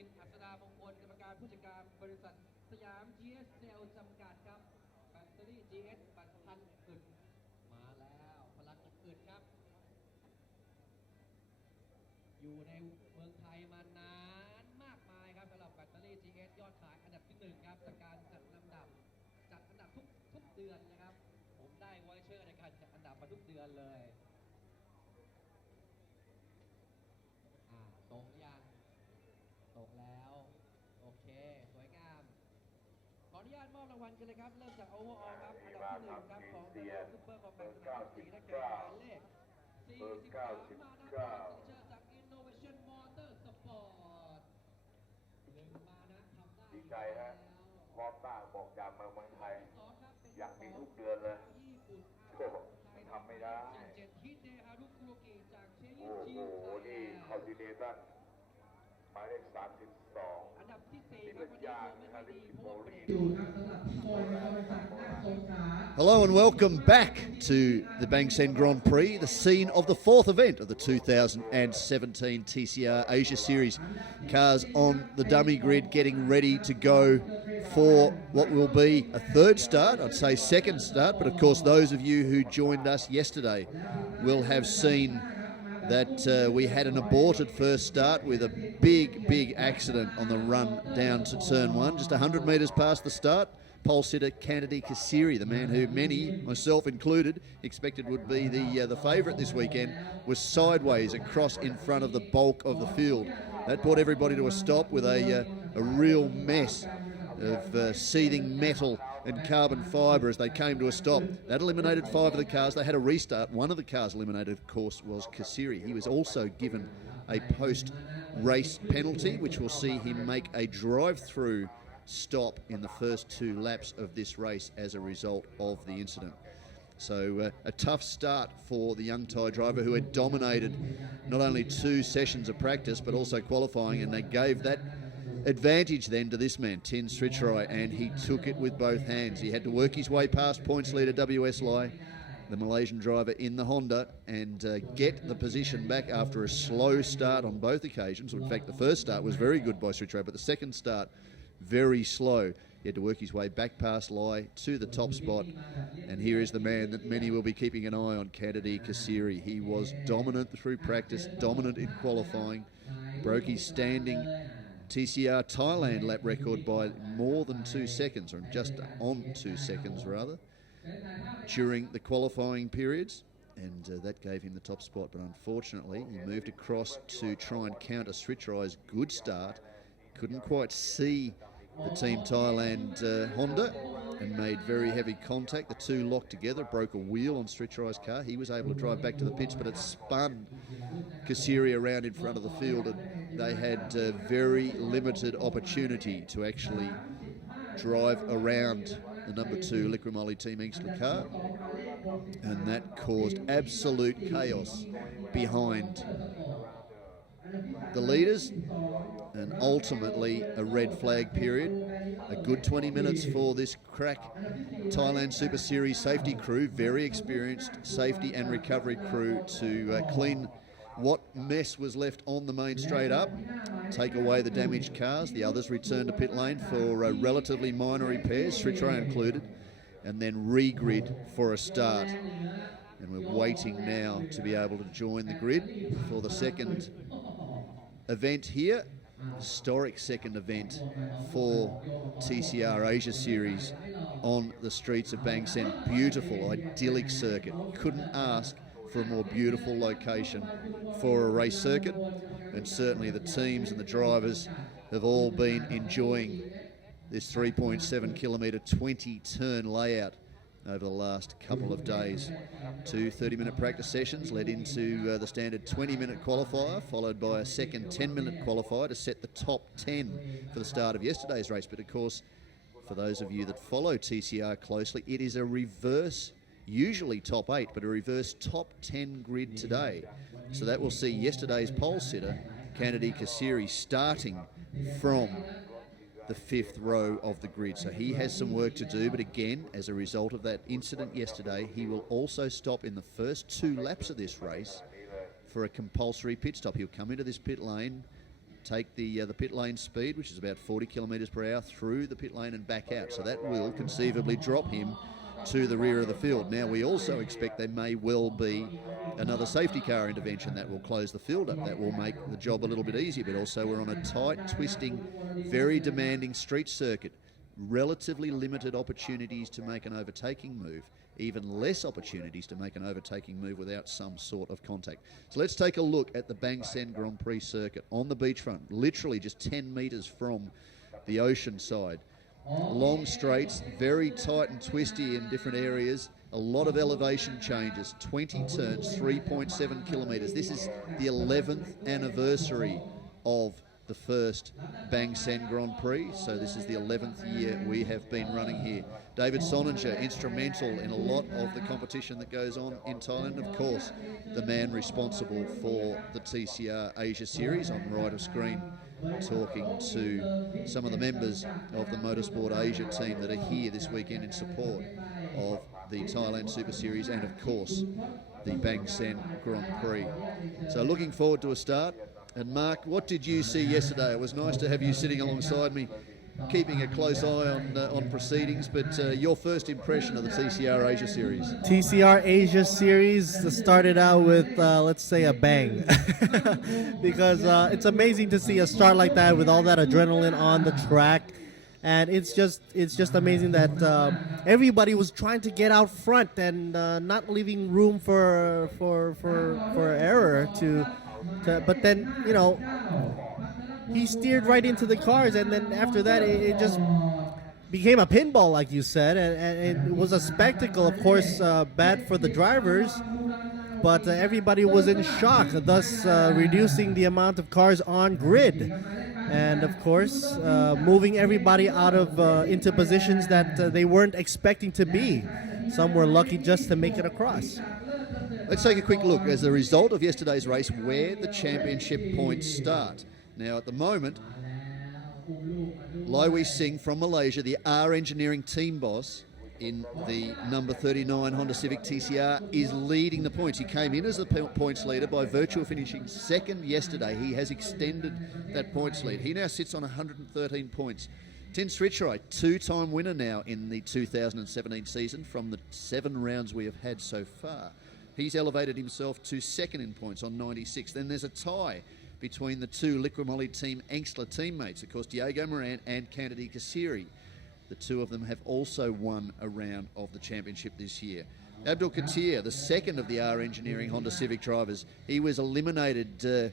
รินทร์อัศดามงคลกรรมการผู้จัดการบริษัทสยาม GS เซลจำกัดครับแบตเตอรี่ GS บัตรพันอึดมาแล้วพลังอึดครับ อยู่ในเมืองไทยมานานมากมายครับสำหรับแบตเตอรี่ GS ยอดขายอันดับที่1ครับจากการจัดอันดับทุกเดือนนะครับผมได้ไวเชอร์ในการจัดอันดับมาทุกเดือนเลยตรงยังตรงแล้วโอเคสวยงามขออนุญาตมอบรางวัลกันเลยครับเริ่มจากโอเวอร์ออลครับอันดับที่1ครับของ The World Super Compact สนามสีนักแข่งหมายเลข43มานะครับสิริเชิดจาก Innovation Motor Sport 1มานะทำได้ดีใจฮะพร้อมบ้างบอกอยากมาเมืองไทยอยากมีทุกเดือนเลยโอ้มันทำไม่ได้โอ้โหนี่คอลติเนตันหมายเลข32อันดับที่4 นี่เป็นยางคาริโมรี Hello and welcome back to the Bang Seng Grand Prix, the scene of the fourth event of the 2017 TCR Asia Series. Cars on the dummy grid getting ready to go for what will be a third start, I'd say second start, but of course those of you who joined us yesterday will have seen that we had an aborted first start with a big accident on the run down to turn 1, just 100 metres past the start. Pole sitter Kennedy Kasiri, the man who many, myself included, expected would be the favourite this weekend, was sideways across in front of the bulk of the field. That brought everybody to a stop with a real mess of seething metal and carbon fibre as they came to a stop. That eliminated 5 of the cars. They had a restart. One of the cars eliminated, of course, was Kasiri. He was also given a post-race penalty, which will see him make a drive-through stop in the first 2 laps of this race as a result of the incident. So a tough start for the young Thai driver who had dominated not only 2 sessions of practice but also qualifying, and they gave that advantage then to this man, Tin Srichai, and he took it with both hands. He had to work his way past points leader WS Lai, the Malaysian driver in the Honda, and get the position back after a slow start on both occasions. In fact, the first start was very good by Srichai, but the second start very slow. He had to work his way back past Lai to the top spot, and here is the man that many will be keeping an eye on, Kennedy Kasiri. He was dominant through practice, dominant in qualifying, broke his standing TCR Thailand lap record by more than 2 seconds, or just on 2 seconds rather, during the qualifying periods, and that gave him the top spot. But unfortunately, he moved across to try and counter Srichai's good start. Couldn't quite see the Team Thailand Honda and made very heavy contact. The 2 locked together, broke a wheel on Srichai's car. He was able to drive back to the pits, but it spun Kasiri around in front of the field, and they had very limited opportunity to actually drive around the number 2 Liqui Moly Team Inkster car, and that caused absolute chaos behind the leaders, and ultimately a red flag period. A good 20 minutes for this crack Thailand Super Series safety crew, very experienced safety and recovery crew, to clean what mess was left on the main straight up, take away the damaged cars. The others return to pit lane for relatively minor repairs, Srichai included, and then re-grid for a start. And we're waiting now to be able to join the grid for the second event here. Historic second event for TCR Asia Series on the streets of Bang Seng. Beautiful, idyllic circuit. Couldn't ask for a more beautiful location for a race circuit, and certainly the teams and the drivers have all been enjoying this 3.7 kilometre 20 turn layout over the last couple of days. 2 30-minute practice sessions led into the standard 20-minute qualifier, followed by a second 10-minute qualifier to set the top 10 for the start of yesterday's race. But of course, for those of you that follow TCR closely, it is a reverse, usually top 8, but a reverse top 10 grid today. So that will see yesterday's pole sitter, Kennedy Kasiri, starting from the 5th row of the grid. So he has some work to do, but again, as a result of that incident yesterday, he will also stop in the first 2 laps of this race for a compulsory pit stop. He'll come into this pit lane, take the pit lane speed, which is about 40 kilometres per hour, through the pit lane and back out. So that will conceivably drop him to the rear of the field. Now, we also expect there may well be another safety car intervention that will close the field up. That will make the job a little bit easier, but also we're on a tight, twisting, very demanding street circuit. Relatively limited opportunities to make an overtaking move, even less opportunities to make an overtaking move without some sort of contact. So let's take a look at the Bang Sen Grand Prix circuit on the beachfront, literally just 10 metres from the ocean side. Long straights, very tight and twisty in different areas, a lot of elevation changes, 20 turns, 3.7 kilometres. This is the 11th anniversary of the first Bang Sen Grand Prix, so this is the 11th year we have been running here. David Sonninger, instrumental in a lot of the competition that goes on in Thailand. Of course, the man responsible for the TCR Asia Series. On the right of screen, talking to some of the members of the Motorsport Asia team that are here this weekend in support of the Thailand Super Series and, of course, the Bang Sen Grand Prix. So looking forward to a start. And Mark, what did you see yesterday? It was nice to have you sitting alongside me, keeping a close eye on proceedings, but your first impression of the TCR Asia Series? TCR Asia Series started out with, let's say, a bang. Because it's amazing to see a start like that with all that adrenaline on the track. And it's just amazing that everybody was trying to get out front and not leaving room for error but then, you know, he steered right into the cars, and then after that it just became a pinball, like you said, and it was a spectacle. Of course, bad for the drivers, but everybody was in shock, thus reducing the amount of cars on grid, and of course moving everybody out of into positions that they weren't expecting to be. Some were lucky just to make it across. Let's take a quick look as a result of yesterday's race where the championship points start. Now, at the moment, Lai Wei Sing from Malaysia, the R Engineering team boss in the number 39 Honda Civic TCR, is leading the points. He came in as the points leader by virtue of finishing second yesterday. He has extended that points lead. He now sits on 113 points. Tin Srichai, two-time winner now in the 2017 season from the 7 rounds we have had so far. He's elevated himself to second in points on 96. Then there's a tie between the two Liqui Team Angstler teammates, of course, Diego Moran and Kennedy Kasiri. The two of them have also won a round of the championship this year. Abdul Katir, the second of the R Engineering Honda Civic drivers, he was eliminated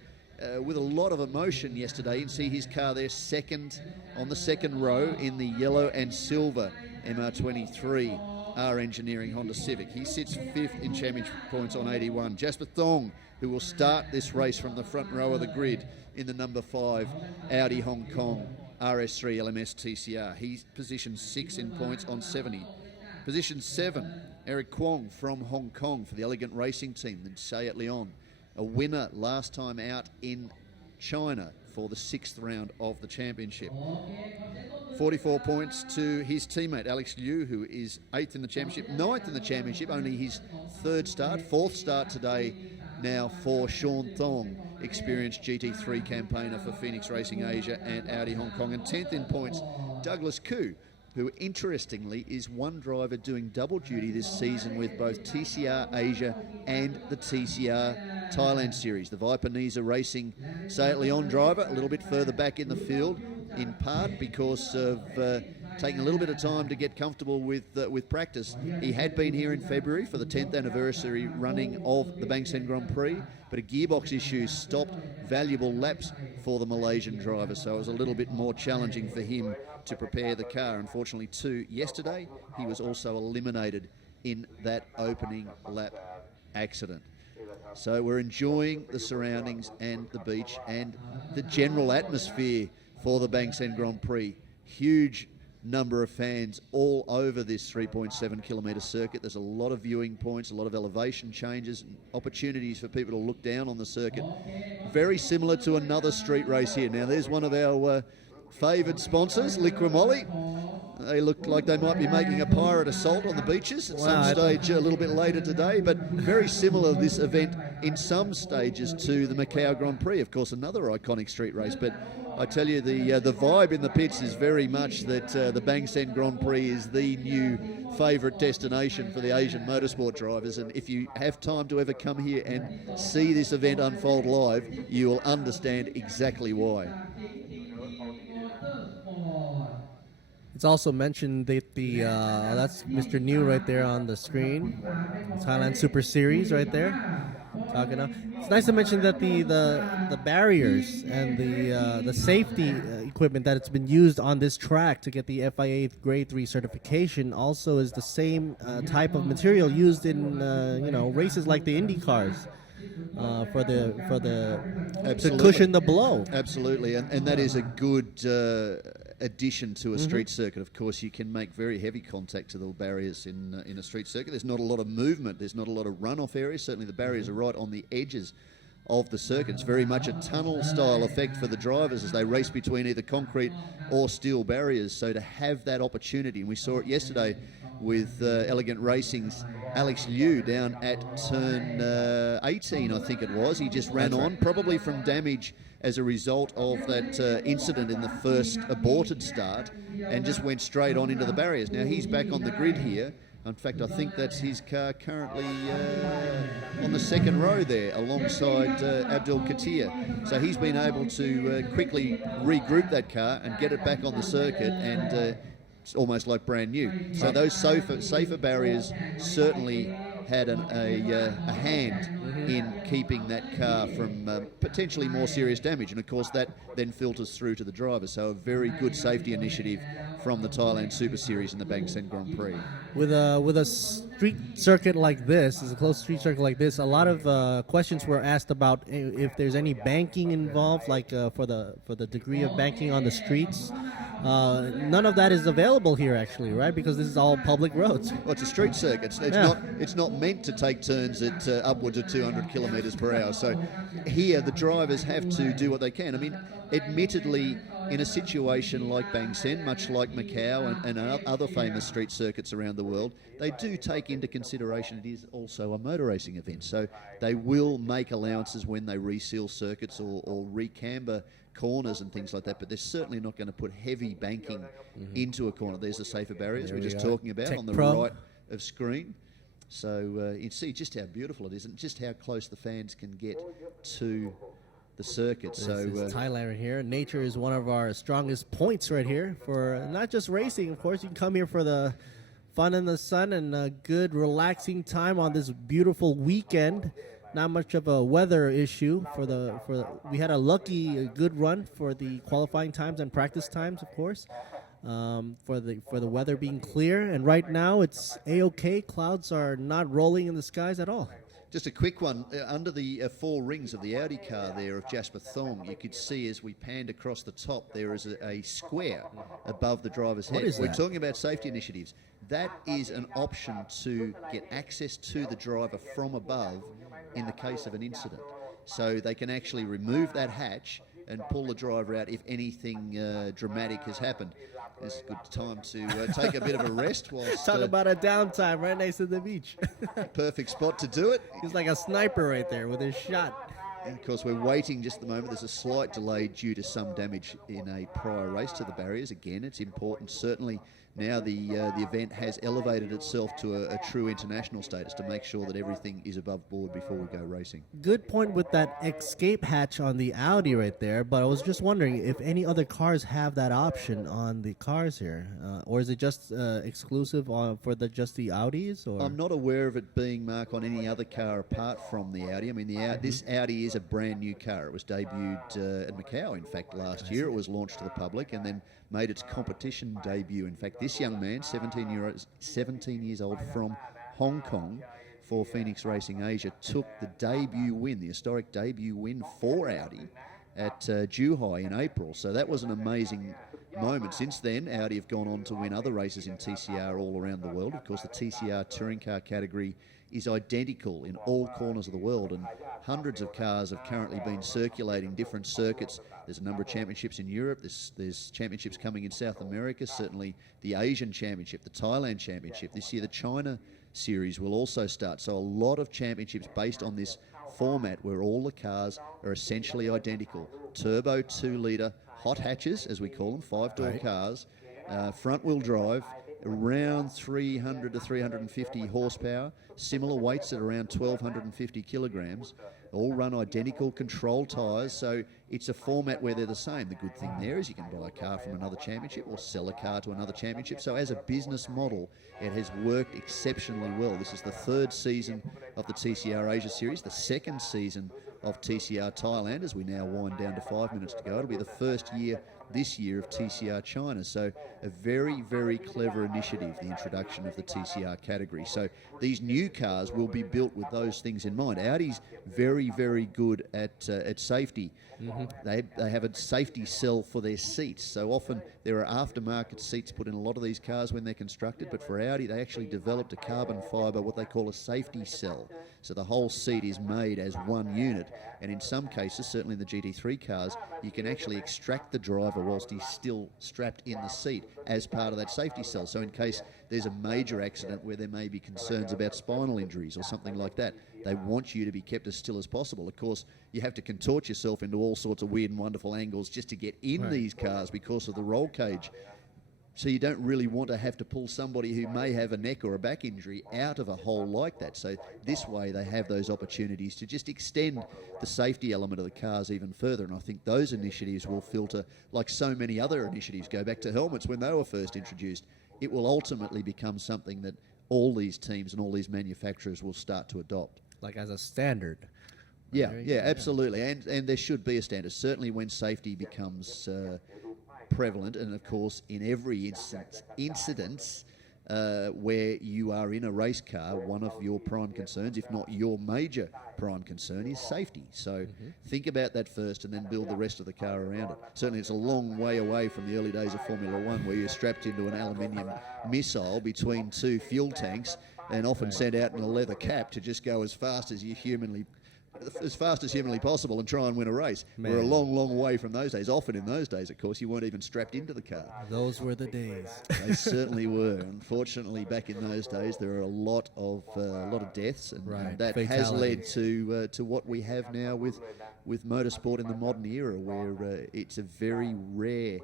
with a lot of emotion yesterday. You can see his car there, second on the second row in the yellow and silver MR23 R Engineering Honda Civic. He sits fifth in championship points on 81. Jasper Thong, who will start this race from the front row of the grid in the number 5 Audi Hong Kong RS3 LMS TCR. He's position 6 in points on 70. Position 7, Eric Kwong from Hong Kong for the Elegant Racing Team, then Sayat Leon, a winner last time out in China for the 6th round of the championship. 44 points to his teammate Alex Liu, who is 8th in the championship, 9th in the championship, only his 3rd start, 4th start today now for Sean Thong, experienced GT3 campaigner for Phoenix Racing Asia and Audi Hong Kong, and 10th in points Douglas Koo, who interestingly is one driver doing double duty this season with both TCR Asia and the TCR Thailand Series. The Viper-Niza Racing Sayat Leon driver, a little bit further back in the field, in part because of taking a little bit of time to get comfortable with practice. He had been here in February for the 10th anniversary running of the Bang Sen Grand Prix, but a gearbox issue stopped valuable laps for the Malaysian driver, so it was a little bit more challenging for him to prepare the car. Unfortunately, too, yesterday he was also eliminated in that opening lap accident. So we're enjoying the surroundings and the beach and the general atmosphere for the Bang Sen Grand Prix. Huge number of fans all over this 3.7 kilometre circuit. There's a lot of viewing points, a lot of elevation changes, and opportunities for people to look down on the circuit. Very similar to another street race here. Now there's one of our favoured sponsors, Liqui Moly. They look like they might be making a pirate assault on the beaches at some stage a little bit later today, but very similar, this event, in some stages to the Macau Grand Prix, of course, another iconic street race. But I tell you, the vibe in the pits is very much that the Bang Sen Grand Prix is the new favourite destination for the Asian motorsport drivers, and if you have time to ever come here and see this event unfold live, you will understand exactly why. It's also mentioned that that's Mr. New right there on the screen. Thailand Super Series right there. Talking now. It's nice to mention that the barriers and the safety equipment that it's been used on this track to get the FIA Grade 3 certification also is the same type of material used in races like the Indy cars. For the to cushion the blow. Absolutely, and that is a good addition to a street circuit. Of course, you can make very heavy contact to the barriers in a street circuit. There's not a lot of movement. There's not a lot of runoff areas. Certainly, the barriers are right on the edges of the circuit. It's very much a tunnel-style effect for the drivers as they race between either concrete or steel barriers. So to have that opportunity, and we saw it yesterday with Elegant Racing's Alex Liu down at turn 18, I think it was. He just ran on, probably from damage as a result of that incident in the first aborted start, and just went straight on into the barriers. Now he's back on the grid here. In fact, I think that's his car currently on the second row there alongside Abdul Katir. So he's been able to quickly regroup that car and get it back on the circuit, and it's almost like brand new. So those safer barriers certainly had a hand in keeping that car from potentially more serious damage, and of course that then filters through to the driver. So a very good safety initiative from the Thailand Super Series and the Bang Sen Grand Prix. With a street circuit like this, a closed street circuit like this, a lot of questions were asked about if there's any banking involved, like for the degree of banking on the streets. None of that is available here, actually, right? Because this is all public roads. Well, it's a street circuit. It's not meant to take turns at upwards of 200 kilometres per hour. So here, the drivers have to do what they can. I mean, admittedly, in a situation like Bang Sen, much like Macau and other famous street circuits around the world, they do take into consideration it is also a motor racing event. So they will make allowances when they reseal circuits or recamber corners and things like that, but they're certainly not going to put heavy banking into a corner. There's the safer barriers we're just talking about on the right of screen. So you see just how beautiful it is and just how close the fans can get to the circuit. This is Thailand right here. Nature is one of our strongest points right here for not just racing. Of course, you can come here for the fun in the sun and a good relaxing time on this beautiful weekend. Not much of a weather issue we had a good run for the qualifying times and practice times, of course, for the weather being clear. And right now it's a-okay. Clouds are not rolling in the skies at all. Just a quick one. Under the four rings of the Audi car there of Jasper Thong, you could see as we panned across the top, there is a square above the driver's head. We're talking about safety initiatives. That is an option to get access to the driver from above in the case of an incident. So they can actually remove that hatch and pull the driver out if anything dramatic has happened. It's a good time to take a bit of a rest whilst... Talk about a downtime right next to the beach. Perfect spot to do it. He's like a sniper right there with his shot. And of course, we're waiting just at the moment. There's a slight delay due to some damage in a prior race to the barriers. Again, it's important, certainly, now the event has elevated itself to a true international status to make sure that everything is above board before we go racing. Good point with that escape hatch on the Audi right there, but I was just wondering if any other cars have that option on the cars here, or is it just exclusive for just the Audis? Or? I'm not aware of it being marked on any other car apart from the Audi. I mean, this Audi is a brand new car. It was debuted at Macau, in fact, last year. It was launched to the public and then made its competition debut. In fact, this young man, 17 years old from Hong Kong for Phoenix Racing Asia, took the debut win, the historic debut win for Audi at Zhuhai in April. So that was an amazing moment. Since then, Audi have gone on to win other races in TCR all around the world. Of course, the TCR touring car category is identical in all corners of the world, and hundreds of cars have currently been circulating different circuits. There's a number of championships in Europe. There's championships coming in South America, certainly the Asian Championship, the Thailand Championship. This year the China Series will also start. So a lot of championships based on this format where all the cars are essentially identical. Turbo 2-litre hot hatches, as we call them, 5-door cars, front-wheel drive, around 300 to 350 horsepower, similar weights at around 1,250 kilograms, all run identical control tyres, so it's a format where they're the same. The good thing there is you can buy a car from another championship or sell a car to another championship. So as a business model, it has worked exceptionally well. This is the third season of the TCR Asia Series, the second season of TCR Thailand, as we now wind down to 5 minutes to go. It'll be the first year this year of TCR China. So a very, very clever initiative, the introduction of the TCR category. So these new cars will be built with those things in mind. Audi's very, very good at safety. They have a safety cell for their seats. So often there are aftermarket seats put in a lot of these cars when they're constructed, but for Audi they actually developed a carbon fibre, what they call a safety cell. So the whole seat is made as one unit, and in some cases, certainly in the GT3 cars, you can actually extract the driver whilst he's still strapped in the seat as part of that safety cell. So in case there's a major accident where there may be concerns about spinal injuries or something like that, they want you to be kept as still as possible. Of course, you have to contort yourself into all sorts of weird and wonderful angles just to get in these cars because of the roll cage. So you don't really want to have to pull somebody who may have a neck or a back injury out of a hole like that. So this way they have those opportunities to just extend the safety element of the cars even further. And I think those initiatives will filter, like so many other initiatives, go back to helmets when they were first introduced. It will ultimately become something that all these teams and all these manufacturers will start to adopt. Like as a standard. Yeah, absolutely. And there should be a standard. Certainly when safety becomes prevalent, and of course in every incident where you are in a race car, one of your prime concerns, if not your major prime concern, is safety. So think about that first and then build the rest of the car around it. Certainly it's a long way away from the early days of Formula One where you're strapped into an aluminium missile between two fuel tanks and often sent out in a leather cap to just go as fast as humanly possible and try and win a race. Man. We're a long, long way from those days. Often in those days, of course, you weren't even strapped into the car. Those were the days. They certainly were. Unfortunately, back in those days, there are a lot of deaths, and that has led to what we have now with motorsport in the modern era, where it's a very rare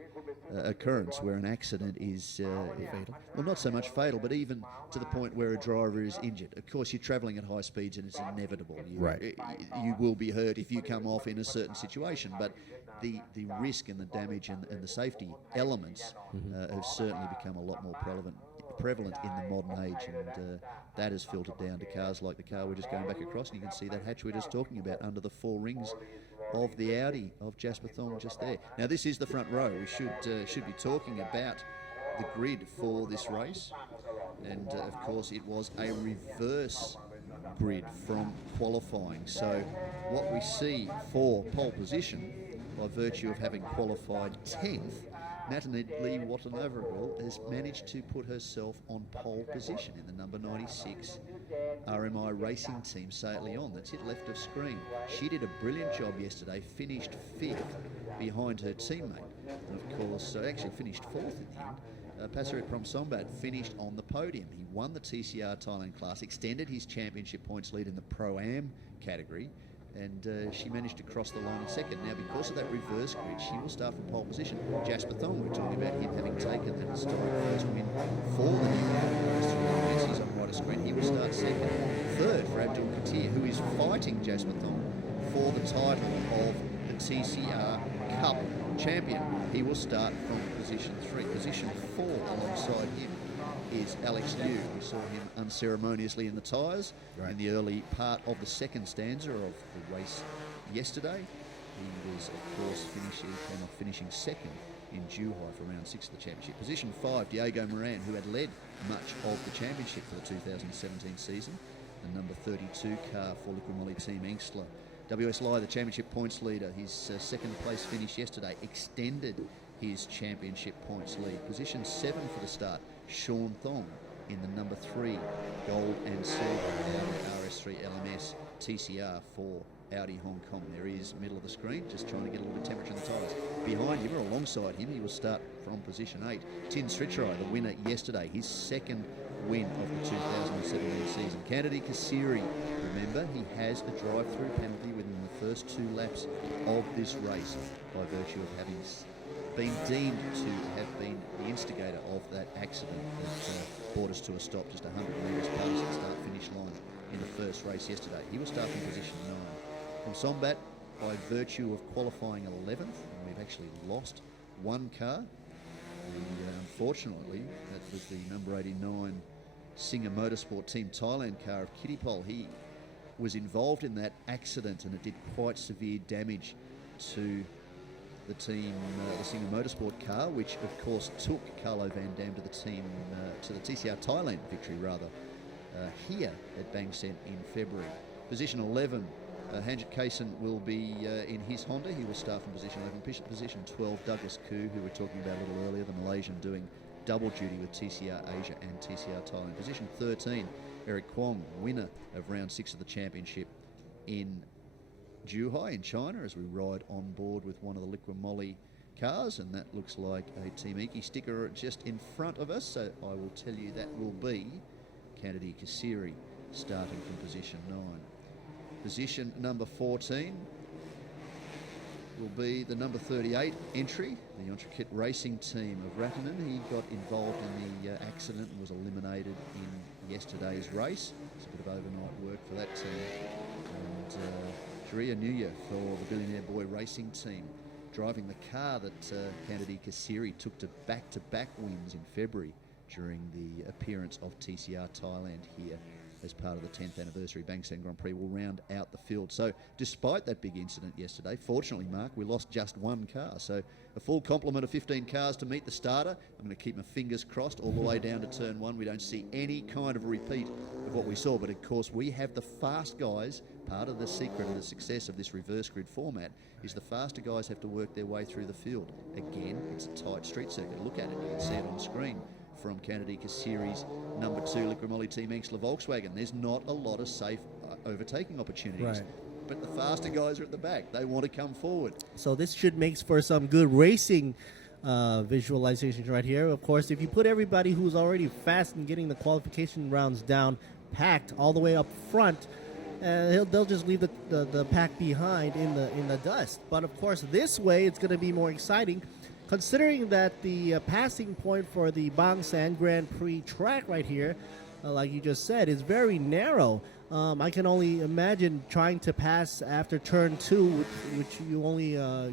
occurrence where an accident is fatal. Well, not so much fatal, but even to the point where a driver is injured. Of course, you're travelling at high speeds, and it's inevitable. You will be hurt if you come off in a certain situation, but the risk and the damage and the safety elements have certainly become a lot more prevalent in the modern age, and that has filtered down to cars like the car we're just going back across, and you can see that hatch we're just talking about under the four rings of the Audi of Jasper Thong just there. Now this is the front row. We should be talking about the grid for this race, and of course it was a reverse grid from qualifying. So what we see for pole position, by virtue of having qualified 10th, Natalie Watanabe has managed to put herself on pole position in the number 96 RMI Racing Team Seat Leon. That's it, left of screen. She did a brilliant job yesterday, finished 5th behind her teammate. And of course, actually finished 4th in the end. Passerit Promsombat finished on the podium. He won the TCR Thailand class, extended his championship points lead in the Pro-Am category, and she managed to cross the line in second. Now, because of that reverse grid, she will start from pole position. Jasper Thong, we're talking about him having taken that historic first win for the new he's on right screen. He will start second. Third for Abdul Katir, who is fighting Jasper Thong for the title of the TCR Cup champion. He will start from position 3. Position 4 alongside him is Alex Liu. We saw him unceremoniously in the tyres in the early part of the second stanza of the race yesterday. He was, of course, finishing second in Zhuhai for round 6 of the championship. Position 5, Diego Moran, who had led much of the championship for the 2017 season. The number 32 car for Liqui Moly Team Engstler. WS Lai, the championship points leader, his second place finish yesterday extended his championship points lead. Position 7 for the start, Sean Thong, in the number 3 gold and silver Audi RS3 LMS TCR for Audi Hong Kong. There he is, middle of the screen, just trying to get a little bit of temperature in the tyres. Behind him or alongside him, he will start from position 8. Tin Srichai, the winner yesterday, his second win of the 2017 season. Kennedy Kasiri, remember, he has a drive-through penalty within the first 2 laps of this race by virtue of having been deemed to have been the instigator of that accident that brought us to a stop just 100 metres past the start-finish line in the first race yesterday. He will start from position 9. From Sombat, by virtue of qualifying 11th, and we've actually lost one car. Unfortunately, that was the number 89 Singer Motorsport Team Thailand car of Kittipol. He was involved in that accident and it did quite severe damage to the team, the Singer Motorsport car, which of course took Carlo Van Dam to the team, to the TCR Thailand victory rather, here at Bang Seng in February. Position 11, Hanjit Kaysen will be in his Honda. He will start from position 11. Position 12, Douglas Koo, who we were talking about a little earlier, the Malaysian doing double duty with TCR Asia and TCR Thailand. Position 13, Eric Kwong, winner of round 6 of the championship in Zhuhai in China, as we ride on board with one of the Liqui Moly cars, and that looks like a Team Iki sticker just in front of us, so I will tell you that will be Kennedy Kasiri starting from position 9. Position number 14 will be the number 38 entry, the Intricate Racing team of Ratanen. He got involved in the accident and was eliminated in yesterday's race. It's a bit of overnight work for that team. And Sharia Nuya for the Billionaire Boy Racing team, driving the car that Kennedy Kasiri took to back-to-back wins in February during the appearance of TCR Thailand here as part of the 10th anniversary Bang Seng Grand Prix, will round out the field. So despite that big incident yesterday, fortunately, Mark, we lost just one car. So a full complement of 15 cars to meet the starter. I'm going to keep my fingers crossed all the way down to turn 1. We don't see any kind of repeat of what we saw. But of course, we have the fast guys. Part of the secret of the success of this reverse grid format is the faster guys have to work their way through the field. Again, it's a tight street circuit. Look at it. You can see it on the screen. From Kennedy Kasiri's number 2 Liqui Moly Team Inxler Volkswagen. There's not a lot of safe overtaking opportunities. Right. But the faster guys are at the back. They want to come forward. So this should make for some good racing visualizations right here. Of course, if you put everybody who's already fast and getting the qualification rounds down packed all the way up front, they'll just leave the pack behind in the dust. But of course, this way it's going to be more exciting, considering that the passing point for the Bang Seng Grand Prix track right here, like you just said, is very narrow. I can only imagine trying to pass after turn 2, which you only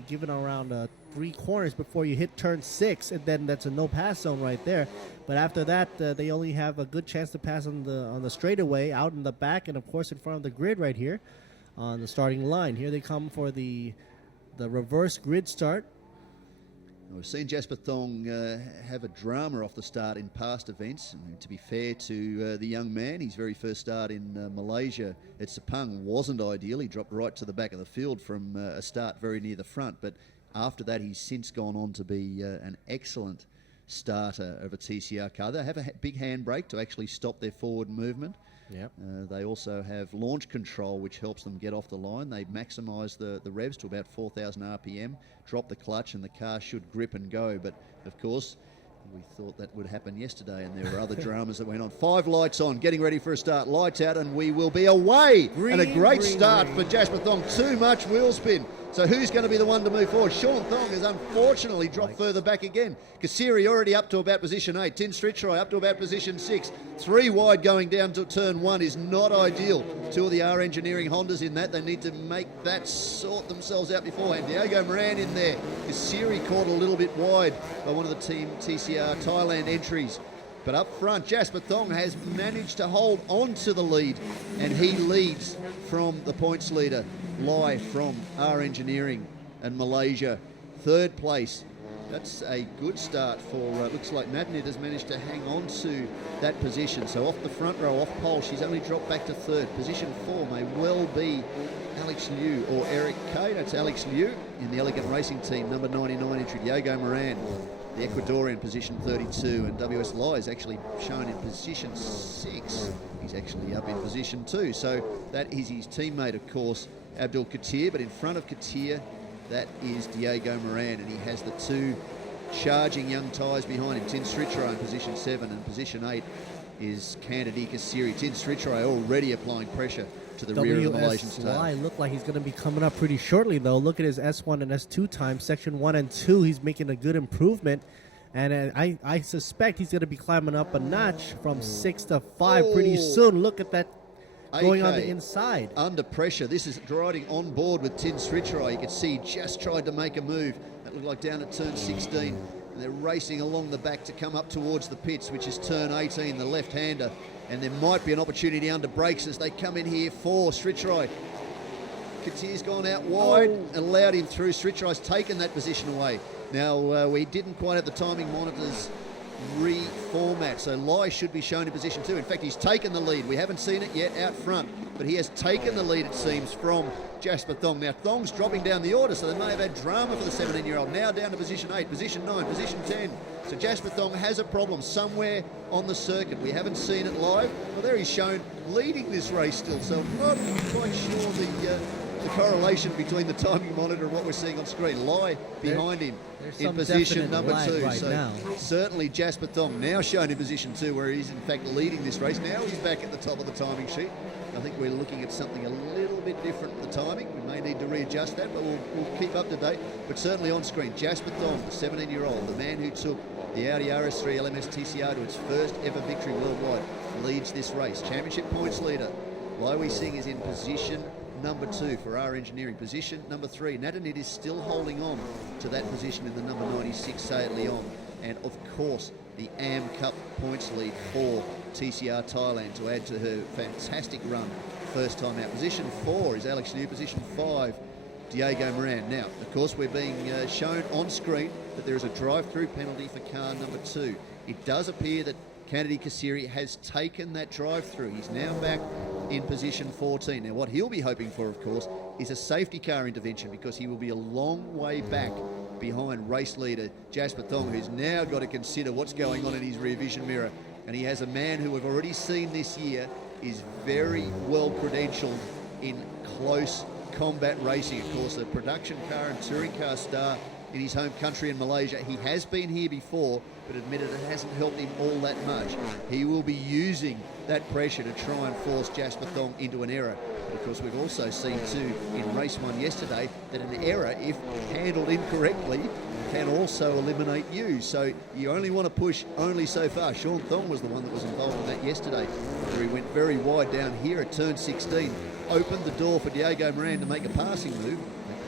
given around 3 corners before you hit turn 6, and then that's a no pass zone right there. But after that, they only have a good chance to pass on the straightaway, out in the back, and of course in front of the grid right here on the starting line. Here they come for the reverse grid start. We've seen Jasper Thong have a drama off the start in past events. I mean, to be fair to the young man, his very first start in Malaysia at Sepang wasn't ideal. He dropped right to the back of the field from a start very near the front. But after that, he's since gone on to be an excellent starter of a TCR car. They have a big handbrake to actually stop their forward movement. Yep. They also have launch control, which helps them get off the line. They maximise the revs to about 4,000 RPM, drop the clutch, and the car should grip and go. But, of course, we thought that would happen yesterday, and there were other dramas that went on. 5 lights on, getting ready for a start. Lights out, and we will be away. Green, and a great green, start green. for Jasper Thong. Too much wheel spin. So who's going to be the one to move forward? Sean Thong has unfortunately dropped further back again. Kasiri already up to about position 8. Tin Srichai up to about position 6. 3 wide going down to turn 1 is not ideal. 2 of the R Engineering Hondas in that. They need to make that sort themselves out beforehand. Diego Moran in there. Kasiri caught a little bit wide by one of the Team TCR Thailand entries. But up front, Jasper Thong has managed to hold on to the lead, and he leads from the points leader, Lai from R Engineering and Malaysia. 3rd place. That's a good start for, looks like Madnit has managed to hang on to that position. So off the front row, off pole, she's only dropped back to 3rd. Position 4 may well be Alex Liu or Eric Kay. That's Alex Liu in the Elegant Racing team, number 99 entry, Diego Moran. the Ecuadorian position 32, and WS Lai is actually shown in position 6. He's actually up in position 2. So that is his teammate, of course, Abdul Katir, but in front of Katir, that is Diego Moran, and he has the two charging young Thais behind him. Tin Sritro in position 7, and position 8 is Candide Kasiri. Tin Sritro already applying pressure to the rear of the Malaysian's tail. WSY look like he's going to be coming up pretty shortly, though. Look at his S1 and S2 times. Section 1 and 2, he's making a good improvement. And I suspect he's going to be climbing up a notch from 6 to 5 pretty soon. Look at that going on the inside. Under pressure. This is riding on board with Tin Sritro. You can see he just tried to make a move. That looked like down at turn 16. And they're racing along the back to come up towards the pits, which is turn 18, the left-hander. And there might be an opportunity under brakes as they come in here for Sritro. Katir's gone out wide and allowed him through. Sritro's taken that position away. Now, we didn't quite have the timing monitors reformat, so Lai should be shown in position 2. In fact, he's taken the lead. We haven't seen it yet out front, but he has taken the lead, it seems, from Jasper Thong. Now, Thong's dropping down the order, so they may have had drama for the 17-year-old. Now down to position 8, position 9, position 10. So Jasper Thong has a problem somewhere on the circuit. We haven't seen it live. Well, there he's shown leading this race still, so I'm not quite sure the correlation between the timing monitor and what we're seeing on screen. Lai behind him in position number 2. Right so now. certainly Jasper Thong now shown in position 2, where he's in fact leading this race. Now he's back at the top of the timing sheet. I think we're looking at something a little bit different for the timing. We may need to readjust that, but we'll keep up to date. But certainly on screen, Jasper Thong, the 17-year-old, the man who took the Audi RS3 LMS TCR to its first ever victory worldwide, leads this race. Championship points leader. Lai Wei Sing is in position number 2 for our engineering. Position number 3, Natanit is still holding on to that position in the number 96 Sayat Leon. And of course, the AM Cup points lead for TCR Thailand to add to her fantastic run first time out. Position 4 is Alex Liu. Position 5, Diego Moran. Now, of course, we're being shown on screen that there is a drive-through penalty for car number 2. It does appear that Candide Kasiri has taken that drive-through. He's now back in position 14. Now, what he'll be hoping for, of course, is a safety car intervention, because he will be a long way back behind race leader Jasper Thong, who's now got to consider what's going on in his rear vision mirror. And he has a man who we've already seen this year is very well credentialed in close combat racing. Of course, a production car and touring car star in his home country in Malaysia. He has been here before, but admitted it hasn't helped him all that much. He will be using that pressure to try and force Jasper Thong into an error. But of course, we've also seen too in race 1 yesterday that an error, if handled incorrectly, can also eliminate you. So you only want to push only so far. Sean Thong was the one that was involved in that yesterday, where he went very wide down here at turn 16, opened the door for Diego Moran to make a passing move.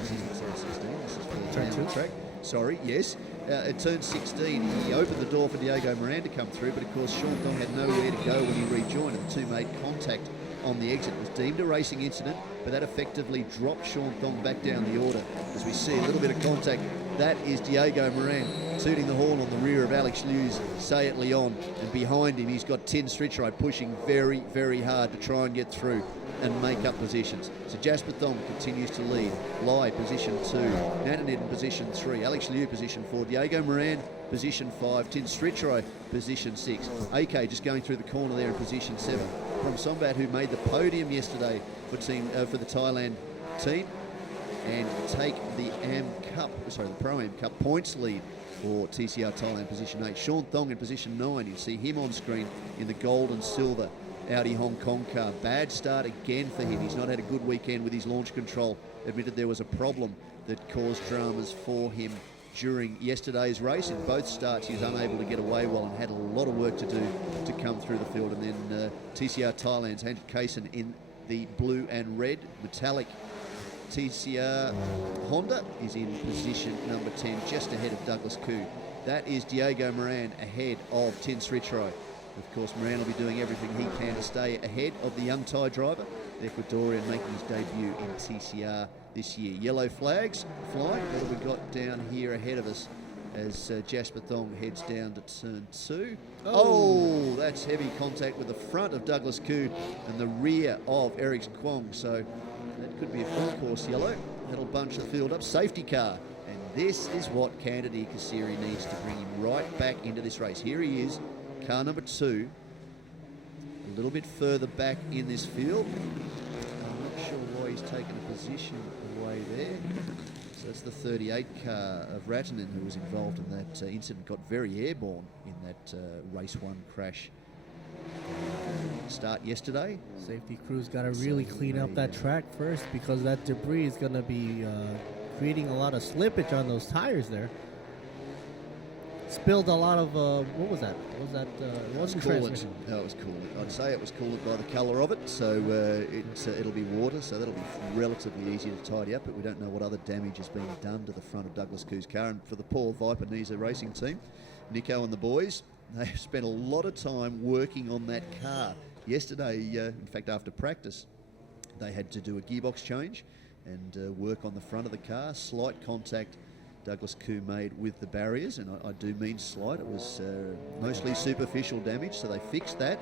This isn't turn 16, this is for the turn track. Sorry, yes. At turn 16, he opened the door for Diego Moran to come through, but of course Sean Thong had nowhere to go when he rejoined, and the two made contact on the exit. It was deemed a racing incident, but that effectively dropped Sean Thong back down the order. As we see a little bit of contact, that is Diego Moran tooting the horn on the rear of Alex Liu's Sayat Leon, and behind him he's got Tin Sritro pushing very, very hard to try and get through and make up positions. So Jasper Thong continues to lead. Lai position 2, Natanit in position 3, Alex Liu position 4, Diego Moran position 5, Tin Sritro position 6, AK just going through the corner there in position 7. From Sombat, who made the podium yesterday for the Thailand team, and take the the Pro Am Cup points lead for TCR Thailand position 8. Sean Thong in position 9. You see him on screen in the gold and silver Audi Hong Kong car. Bad start again for him. He's not had a good weekend with his launch control. Admitted there was a problem that caused dramas for him during yesterday's race. In both starts he was unable to get away well and had a lot of work to do to come through the field. And then TCR Thailand's Andrew Kaysen in the blue and red metallic TCR Honda is in position number 10, just ahead of Douglas Koo. That is Diego Moran ahead of Tin Sritro. Of course, Moran will be doing everything he can to stay ahead of the young Thai driver, the Ecuadorian, making his debut in TCR this year. Yellow flags flying. What have we got down here ahead of us as Jasper Thong heads down to turn 2? Oh, that's heavy contact with the front of Douglas Koo and the rear of Eric Kwong. So that could be a full course yellow. That'll bunch the field up. Safety car. And This is what Kennedy Kasiri needs to bring him right back into this race. Here he is, car number 2, a little bit further back in this field. I'm not sure why he's taken a position away there. So that's the 38 car of Ratanen who was involved in that incident, got very airborne in that race 1 crash start yesterday. Safety crew's got to really clean up that track first, because that debris is going to be creating a lot of slippage on those tires there. Spilled a lot of, what was that? It wasn't transmission. No, it was coolant. I'd say it was coolant by the colour of it, so it'll be water, so that'll be relatively easy to tidy up, but we don't know what other damage has been done to the front of Douglas Khoo's car. And for the Paul Viper Nisa racing team, Nico and the boys, they've spent a lot of time working on that car. Yesterday, in fact, after practice, they had to do a gearbox change and work on the front of the car. Slight contact Douglas Khoo made with the barriers, and I do mean slight. It was mostly superficial damage, so they fixed that.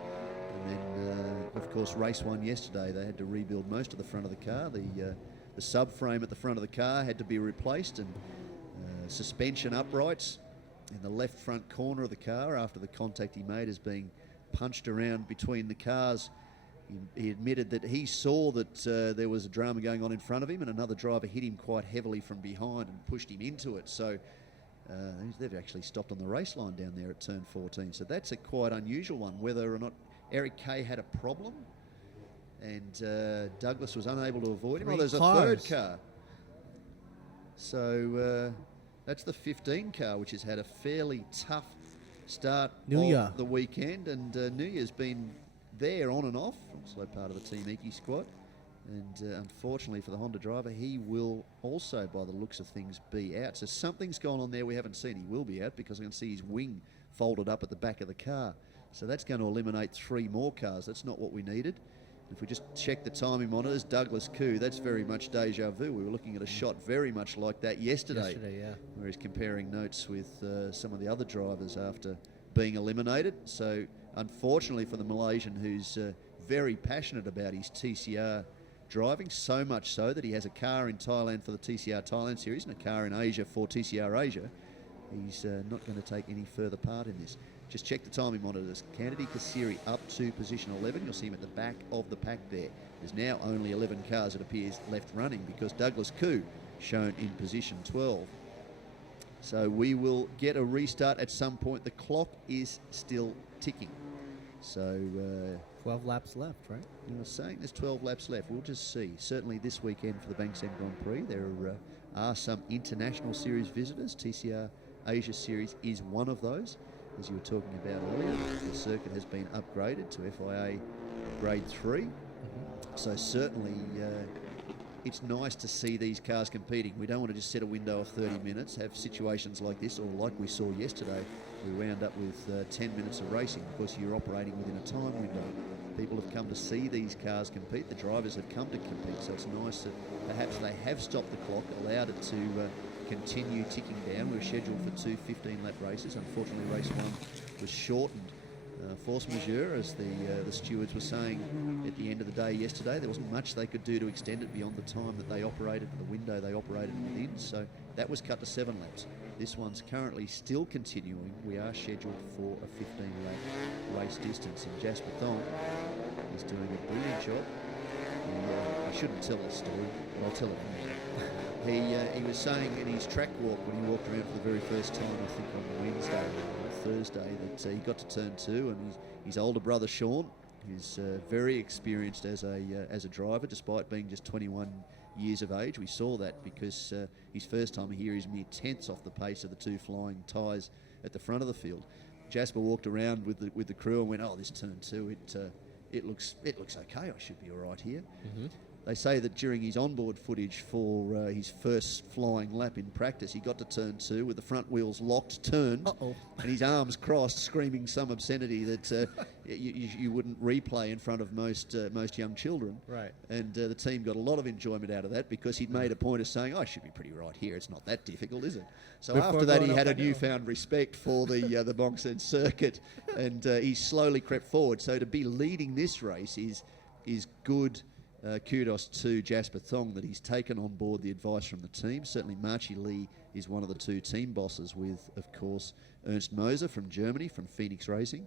And then, of course, race 1 yesterday, they had to rebuild most of the front of the car. The subframe at the front of the car had to be replaced, and suspension uprights in the left front corner of the car after the contact he made is being punched around between the cars. He admitted that he saw that there was a drama going on in front of him, and another driver hit him quite heavily from behind and pushed him into it. So they've actually stopped on the race line down there at turn 14. So that's a quite unusual one. Whether or not Eric Kay had a problem and Douglas was unable to avoid him. Oh, there's a third car. So that's the 15 car, which has had a fairly tough start of the weekend, and Nuya's been there on and off, also part of the Team Iki squad, and unfortunately for the Honda driver, he will also, by the looks of things, be out. So something's gone on there we haven't seen. He will be out because I can see his wing folded up at the back of the car. So that's going to eliminate 3 more cars. That's not what we needed. If we just check the timing monitors, Douglas Khoo, that's very much deja vu. We were looking at a shot very much like that yesterday, yeah. Where he's comparing notes with some of the other drivers after being eliminated. So unfortunately for the Malaysian, who's very passionate about his TCR driving, so much so that he has a car in Thailand for the TCR Thailand series and a car in Asia for TCR Asia, he's not going to take any further part in this. Just check the timing monitors. Kennedy Kasiri up to position 11. You'll see him at the back of the pack there. There's now only 11 cars, it appears, left running because Douglas Khoo shown in position 12. So we will get a restart at some point. The clock is still ticking. So 12 laps left, right? You were saying there's 12 laps left. We'll just see. Certainly this weekend for the Bangsend Grand Prix, there are some international series visitors. TCR Asia Series is one of those. As you were talking about earlier, the circuit has been upgraded to FIA Grade 3. So certainly it's nice to see these cars competing. We don't want to just set a window of 30 minutes, have situations like this, or like we saw yesterday, we wound up with 10 minutes of racing because you're operating within a time window. People have come to see these cars compete. The drivers have come to compete. So it's nice that perhaps they have stopped the clock, allowed it to continue ticking down. We were scheduled for 2 15-lap races. Unfortunately, race 1 was shortened. Force majeure, as the stewards were saying at the end of the day yesterday. There wasn't much they could do to extend it beyond the time that they operated, the window they operated within. So that was cut to 7 laps. This one's currently still continuing. We are scheduled for a 15-lap race distance. And Jasper Thong is doing a brilliant job. I shouldn't tell this story, but I'll tell it now. He was saying in his track walk when he walked around for the very first time, I think on Wednesday or Thursday, that he got to turn 2, and his older brother Sean, who's very experienced as a driver, despite being just 21 years of age. We saw that because his first time here, he's mere tenths off the pace of the 2 flying tyres at the front of the field. Jasper walked around with the crew and went, "Oh, this turn 2, it looks okay. I should be all right here." Mm-hmm. They say that during his onboard footage for his first flying lap in practice, he got to turn 2 with the front wheels locked, turned, and his arms crossed, screaming some obscenity that you wouldn't replay in front of most young children. Right. And the team got a lot of enjoyment out of that because he'd made a point of saying, "I should be pretty right here. It's not that difficult, is it?" So after that, he had a newfound respect for the Bangsend circuit, and he slowly crept forward. So to be leading this race is good. Kudos to Jasper Thong that he's taken on board the advice from the team. Certainly Marchie Lee is one of the two team bosses with, of course, Ernst Moser from Germany, from Phoenix Racing.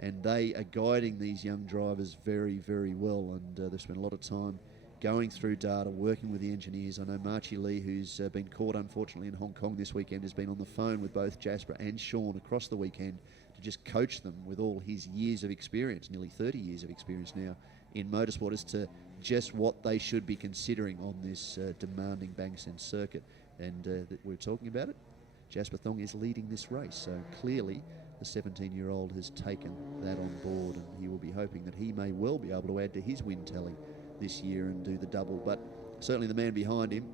And they are guiding these young drivers very, very well. And they've spent a lot of time going through data, working with the engineers. I know Marchie Lee, who's been caught unfortunately in Hong Kong this weekend, has been on the phone with both Jasper and Sean across the weekend to just coach them with all his years of experience, nearly 30 years of experience now in motorsport, as to just what they should be considering on this demanding Bang Seng circuit. And we're talking about it. Jasper Thong is leading this race, so clearly the 17-year-old has taken that on board, and he will be hoping that he may well be able to add to his win tally this year and do the double. But certainly the man behind him,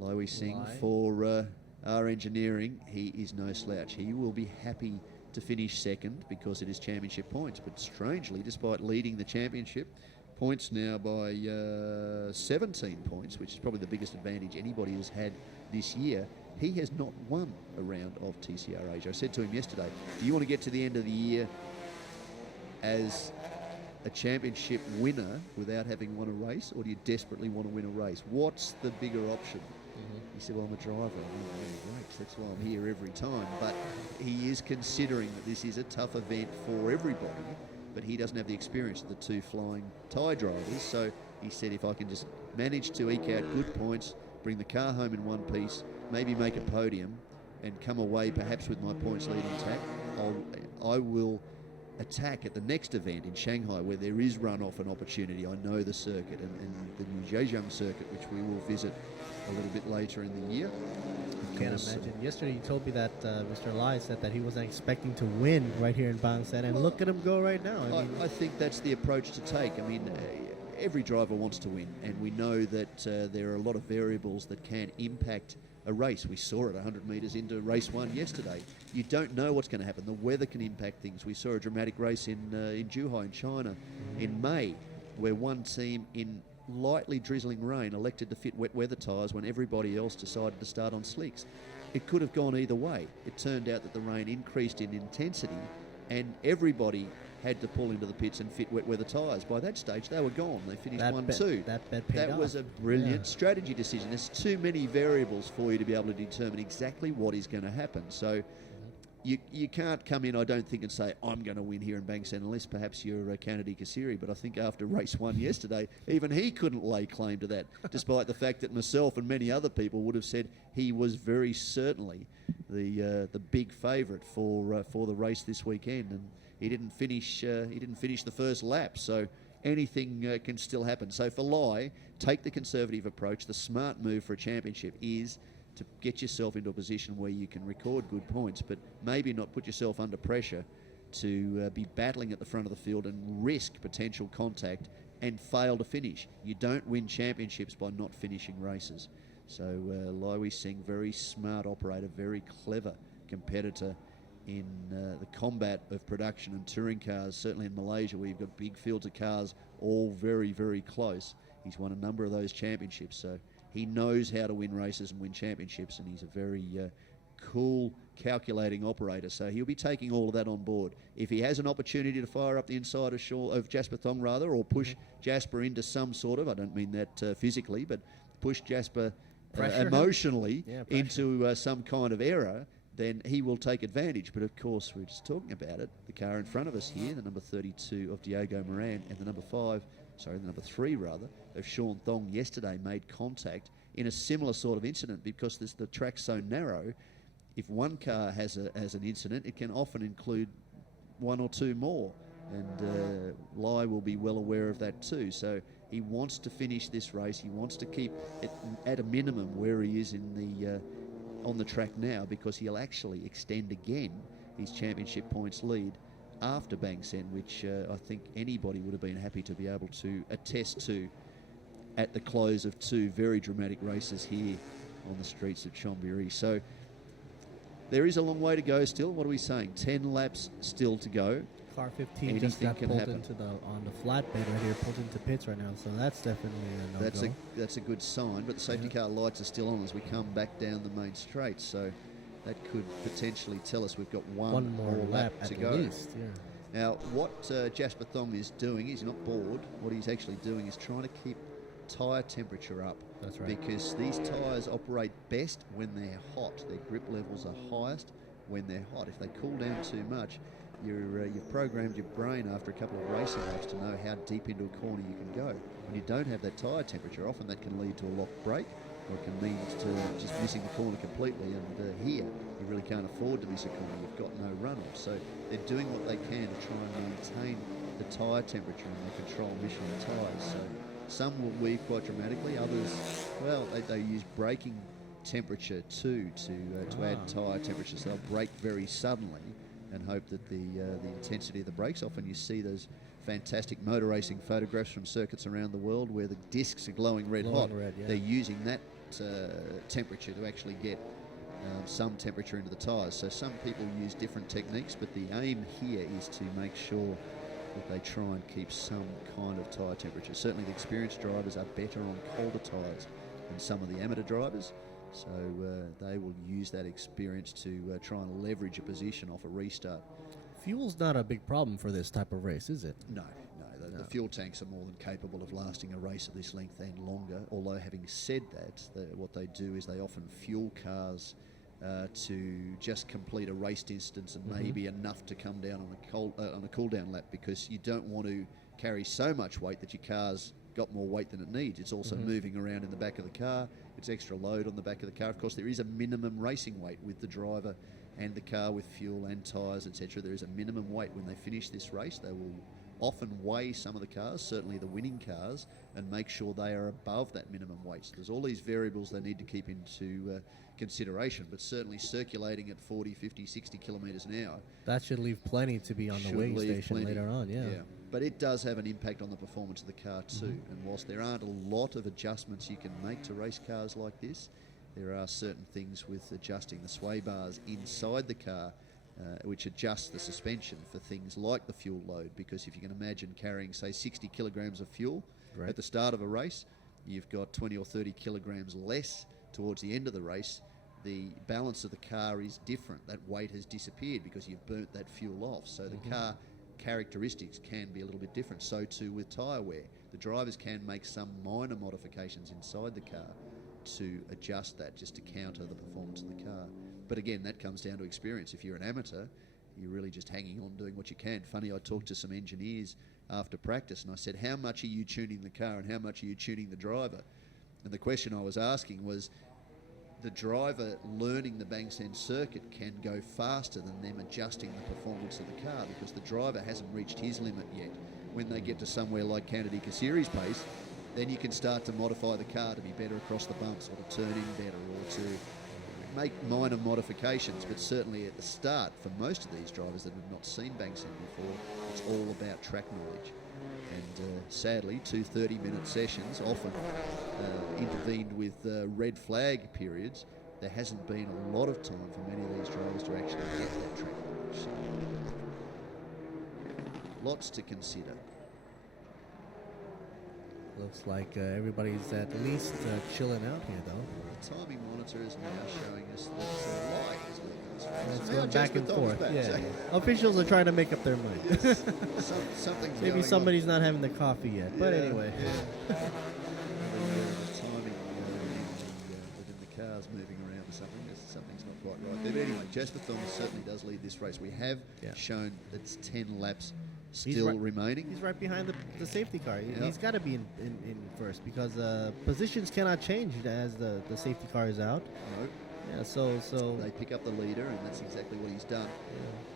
Lowy Singh, for our engineering, he is no slouch. He will be happy to finish second because it is championship points. But strangely, despite leading the championship, points now by 17 points, which is probably the biggest advantage anybody has had this year, he has not won a round of TCR Asia. I said to him yesterday, do you want to get to the end of the year as a championship winner without having won a race, or do you desperately want to win a race? What's the bigger option? He said, well, I'm a driver. I want to win a race. That's why I'm here every time. But he is considering that this is a tough event for everybody, but he doesn't have the experience of the two flying Thai drivers. So he said, if I can just manage to eke out good points, bring the car home in one piece, maybe make a podium, and come away perhaps with my points lead intact, I will attack at the next event in Shanghai, where there is runoff and opportunity. I know the circuit and the new Zhejiang circuit, which we will visit a little bit later in the year. Can't imagine. Yesterday you told me that Mr. Lai said that he wasn't expecting to win right here in Bang Seng, and look at him go right now. I think that's the approach to take. I mean, every driver wants to win, and we know that there are a lot of variables that can impact a race. We saw it 100 metres into race one yesterday. You don't know what's going to happen. The weather can impact things. We saw a dramatic race in Zhuhai in China in May, where one team in lightly drizzling rain elected to fit wet weather tyres when everybody else decided to start on slicks. It could have gone either way. It turned out that the rain increased in intensity and everybody had to pull into the pits and fit wet weather tyres. By that stage, they were gone. They finished 1-2. That was a brilliant strategy decision. There's too many variables for you to be able to determine exactly what is going to happen. So you can't come in, I don't think, and say, I'm going to win here in Bang Seng, unless perhaps you're Kennedy Kasiri. But I think after race one yesterday, even he couldn't lay claim to that, despite the fact that myself and many other people would have said he was very certainly the big favourite for the race this weekend. And he didn't finish the first lap, so anything can still happen. So for Lai, take the conservative approach. The smart move for a championship is to get yourself into a position where you can record good points, but maybe not put yourself under pressure to be battling at the front of the field and risk potential contact and fail to finish. You don't win championships by not finishing races. So Lowy Singh, very smart operator, very clever competitor in the combat of production and touring cars, certainly in Malaysia, where you've got big fields of cars all very, very close. He's won a number of those championships, so he knows how to win races and win championships, and he's a very cool, calculating operator. So he'll be taking all of that on board. If he has an opportunity to fire up the inside of Jasper Thong, or push Jasper into some sort of, I don't mean that physically, but push Jasper emotionally into some kind of error, then he will take advantage. But of course, we're just talking about it. The car in front of us here, the number 32 of Diego Moran, and the number 3 of Sean Thong yesterday made contact in a similar sort of incident, because the track's so narrow. If one car has an incident, it can often include one or two more, and Lai will be well aware of that too. So he wants to finish this race. He wants to keep it at a minimum where he is in the on the track now, because he'll actually extend again his championship points lead after Bang Seng, which I think anybody would have been happy to be able to attest to at the close of two very dramatic races here on the streets of Chonburi. So there is a long way to go still. What are we saying? 10 laps still to go. Car 15 just got pulled into on the flatbed right here, pulled into pits right now, so that's definitely a no-go. That's a good sign, but the safety car lights are still on as we come back down the main straight, so that could potentially tell us we've got one more lap to go. Least, Now, what Jasper Thong is doing, he's not bored. What he's actually doing is trying to keep tyre temperature up. That's right. Because these tyres operate best when they're hot. Their grip levels are highest when they're hot. If they cool down too much, you've programmed your brain after a couple of racing laps to know how deep into a corner you can go. When you don't have that tyre temperature, often that can lead to a locked brake, or it can lead to just missing the corner completely. And here, you really can't afford to miss a corner. You've got no runoff. So they're doing what they can to try and maintain the tyre temperature and they control Michelin tyres. So some will weave quite dramatically. Others, well, they use braking temperature too to add tyre temperature. So they'll brake very suddenly and hope that the intensity of the brakes. Often you see those fantastic motor racing photographs from circuits around the world where the discs are glowing red hot. Yeah. They're using that temperature to actually get some temperature into the tyres. So some people use different techniques, but the aim here is to make sure that they try and keep some kind of tyre temperature. Certainly the experienced drivers are better on colder tyres than some of the amateur drivers, so they will use that experience to try and leverage a position off a restart. Fuel's not a big problem for this type of race, is it? No. The fuel tanks are more than capable of lasting a race of this length and longer, although having said that, what they do is they often fuel cars to just complete a race distance and maybe enough to come down on a cool down lap, because you don't want to carry so much weight that your car's got more weight than it needs. It's also moving around in the back of the car. It's extra load on the back of the car. Of course, there is a minimum racing weight with the driver and the car with fuel and tyres, etc. There is a minimum weight. When they finish this race, they will often weigh some of the cars, certainly the winning cars, and make sure they are above that minimum weight. So there's all these variables they need to keep into consideration, but certainly circulating at 40, 50, 60 kilometres an hour. That should leave plenty to be on the should weighing leave station plenty. later on, yeah. But it does have an impact on the performance of the car too. And whilst there aren't a lot of adjustments you can make to race cars like this, there are certain things with adjusting the sway bars inside the car which adjusts the suspension for things like the fuel load. Because if you can imagine carrying, say, 60 kilograms of fuel at the start of a race, you've got 20 or 30 kilograms less towards the end of the race. The balance of the car is different. That weight has disappeared because you've burnt that fuel off. So the car characteristics can be a little bit different. So too with tyre wear. The drivers can make some minor modifications inside the car to adjust that, just to counter the performance of the car. But again, that comes down to experience. If you're an amateur, you're really just hanging on, doing what you can. Funny, I talked to some engineers after practice and I said, how much are you tuning the car and how much are you tuning the driver? And the question I was asking was, the driver learning the Bangsand circuit can go faster than them adjusting the performance of the car, because the driver hasn't reached his limit yet. When they get to somewhere like Kennedy Kasiri's pace, then you can start to modify the car to be better across the bumps, or to turn in better, or to make minor modifications. But certainly at the start, for most of these drivers that have not seen Bangsand before, it's all about track knowledge. And sadly, 2 30-minute sessions, often intervened with red flag periods, there hasn't been a lot of time for many of these drivers to actually get that track knowledge. So, lots to consider. Looks like everybody's at least chilling out here, though. The timing monitor is now showing us that the light is leaving us. It's Now going back Jasper and Thom's forth. back. Yeah, So- yeah. Officials are trying to make up their mind. Something's Maybe going somebody's not having the coffee yet. on. But Yeah, anyway. yeah. The timing within the cars moving around or something. Something's not quite right there. But anyway, Jasper Thom certainly does lead this race. We have shown that it's 10 laps still remaining. He's right behind the safety car. Yep. He's got to be in first, because positions cannot change as the safety car is out. No. Yeah, so They pick up the leader, and that's exactly what he's done.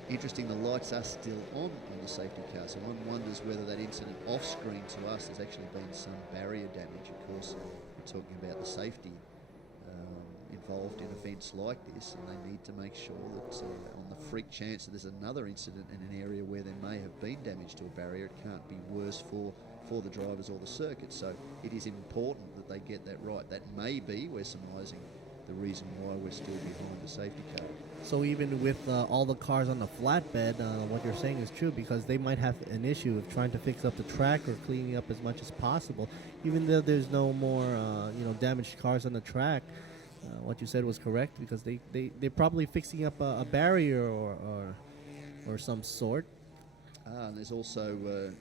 Interesting, the lights are still on the safety car, so one wonders whether that incident off screen to us has actually been some barrier damage. Of course, we're talking about the safety involved in events like this, and they need to make sure that on the freak chance that there's another incident in an area where there may have been damage to a barrier, it can't be worse for the drivers or the circuit. So it is important that they get that right. That may be, we're surmising, the reason why we're still behind the safety car. So even with all the cars on the flatbed, what you're saying is true, because they might have an issue of trying to fix up the track or cleaning up as much as possible. Even though there's no more damaged cars on the track, what you said was correct, because they're probably fixing up a barrier or some sort. And there's also,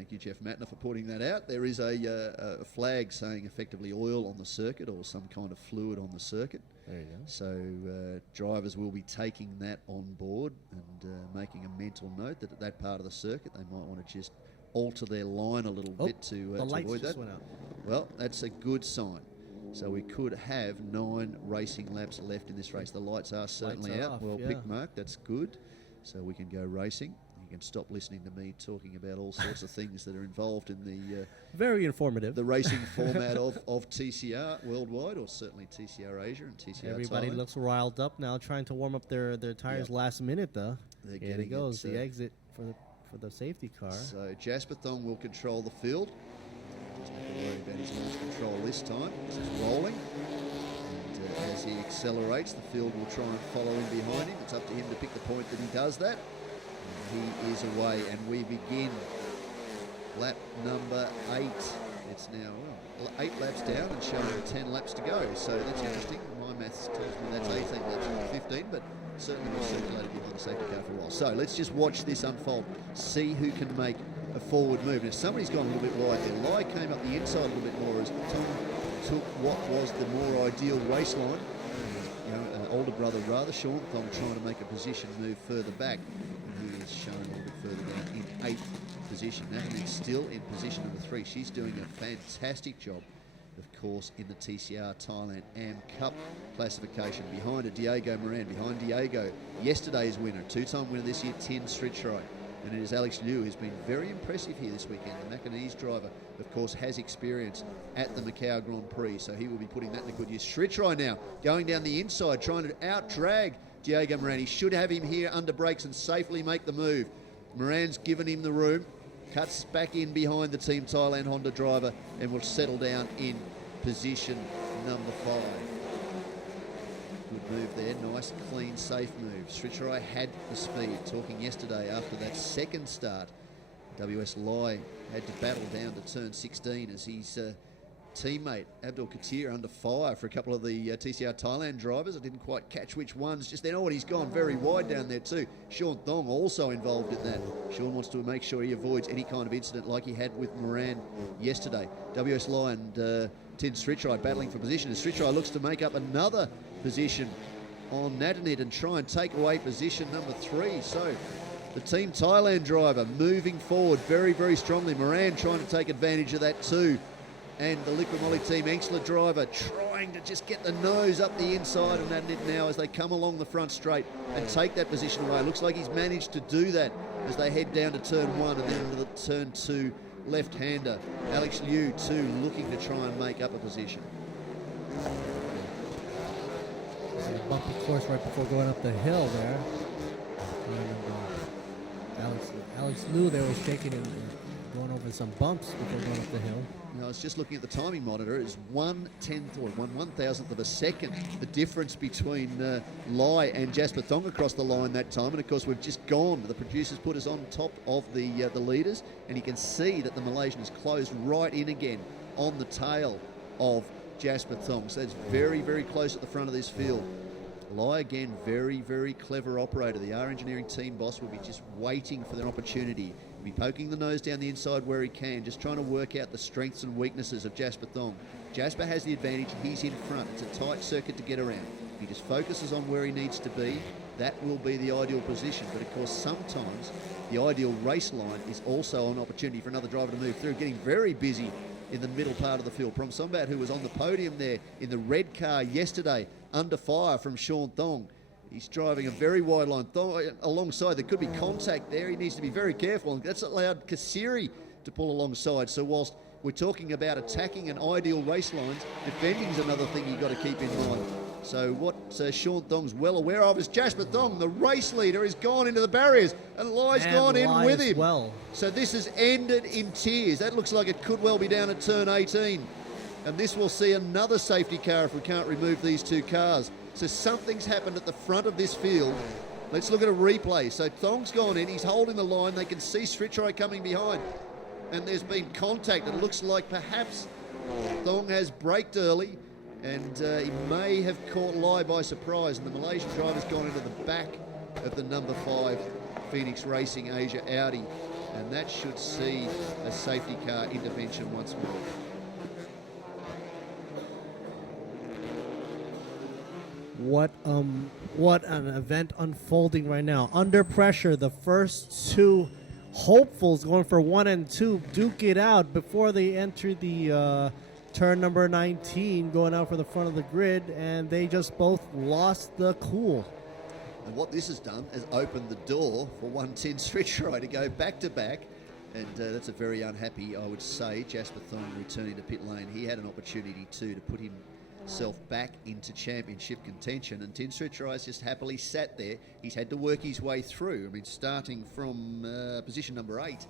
Thank you, Jeff Matner, for putting that out. There is a flag saying effectively oil on the circuit or some kind of fluid on the circuit. There you go. So drivers will be taking that on board and making a mental note that at that part of the circuit they might want to just alter their line a little bit to the lights avoid just that. went out. Well, that's a good sign. So we could have 9 racing laps left in this race. The lights are certainly Lights are out. off, Well yeah. picked, Mark. That's good. So we can go racing. You can stop listening to me talking about all sorts of things that are involved in Very informative. the racing format of TCR worldwide, or certainly TCR Asia and TCR Everybody Thailand. looks riled up now, trying to warm up their tires Yep. last minute, though. They're Here it getting goes, it, the exit for the safety car. So Jasper Thong will control the field. Doesn't have to worry about his launch control this time. This is rolling. And as he accelerates, the field will try and follow in behind him. It's up to him to pick the point that he does that. And he is away, and we begin lap number 8. It's now 8 laps down and showing 10 laps to go. So that's interesting. My maths tells me that's 18 laps, not 15, but certainly was circulated behind the safety car for a while. So let's just watch this unfold. See who can make a forward move. Now somebody's gone a little bit wide there. Lai came up the inside a little bit more as Tom took what was the more ideal race line. Older brother rather, Sean Thong, trying to make a position move further back. And he is shown a little bit further down in 8th position. Natalie's still in position number 3. She's doing a fantastic job, of course, in the TCR Thailand AM Cup classification. Behind her, Diego Moran. Behind Diego, yesterday's winner, 2-time winner this year, Tien Stritchrai. And it is Alex Liu who's been very impressive here this weekend. The Macanese driver, of course, has experience at the Macau Grand Prix, so he will be putting that in a good use. Stritchrai now going down the inside, trying to out-drag Diego Moran. He should have him here under brakes and safely make the move. Moran's given him the room, cuts back in behind the Team Thailand Honda driver and will settle down in position number 5. Good move there, nice, clean, safe move. Stritchrai had the speed. Talking yesterday after that second start, WS Lai had to battle down to turn 16 as his teammate Abdul Katir under fire for a couple of the TCR Thailand drivers. I didn't quite catch which ones just then. Oh, and he's gone very wide down there too. Sean Thong also involved in that. Sean wants to make sure he avoids any kind of incident like he had with Moran yesterday. WS Lai and Tien Stritchrai battling for position as Stritchrai looks to make up another position on Natanet and try and take away position number 3. So the Team Thailand driver moving forward very, very strongly. Moran trying to take advantage of that too. And the Liquid Moly Team Engstler driver trying to just get the nose up the inside of Natanet now as they come along the front straight and take that position away. Looks like he's managed to do that as they head down to turn 1 and then into the turn 2 left-hander. Alex Liu too looking to try and make up a position. A bumpy course right before going up the hill there. And, Alex Liu there was shaking and going over some bumps before going up the hill. Now, I was just looking at the timing monitor. It's 1/10 or 1/1000th of a second, the difference between Lai and Jasper Thong across the line that time. And of course, we've just gone. The producers put us on top of the leaders, and you can see that the Malaysian has closed right in again on the tail of Jasper Thong. So it's very, very close at the front of this field. Lai again, very, very clever operator. The R Engineering team boss will be just waiting for their opportunity. He'll be poking the nose down the inside where he can, just trying to work out the strengths and weaknesses of Jasper Thong. Jasper has the advantage. He's in front. It's a tight circuit to get around. If he just focuses on where he needs to be, that will be the ideal position. But of course, sometimes the ideal race line is also an opportunity for another driver to move through, getting very busy in the middle part of the field. Promsombat, who was on the podium there in the red car yesterday, under fire from Sean Thong. He's driving a very wide line. Alongside, there could be contact there. He needs to be very careful. And that's allowed Kasiri to pull alongside. So whilst we're talking about attacking and ideal race lines, defending's another thing you've got to keep in mind. So what Sean Thong's well aware of is Jasper Thong, the race leader, has gone into the barriers and Lai's gone in Lai with as him. well. So this has ended in tears. That looks like it could well be down at turn 18. And this will see another safety car if we can't remove these two cars. So something's happened at the front of this field. Let's look at a replay. So Thong's gone in, he's holding the line. They can see Stritchrai coming behind. And there's been contact. It looks like perhaps Thong has braked early and he may have caught Lai by surprise. And the Malaysian driver's gone into the back of the number 5 Phoenix Racing Asia Audi. and that should see a safety car intervention once more. What an event unfolding right now. Under pressure, the first two hopefuls going for 1 and 2 duke it out before they enter the turn number 19, going out for the front of the grid, and they just both lost the cool. And what this has done is opened the door for 110 Srichai to go back-to-back. And that's a very unhappy, I would say, Jasper Thong returning to pit lane. He had an opportunity too to put himself back into championship contention. And Tin Srichai's just happily sat there. He's had to work his way through. I mean, starting from position number 8,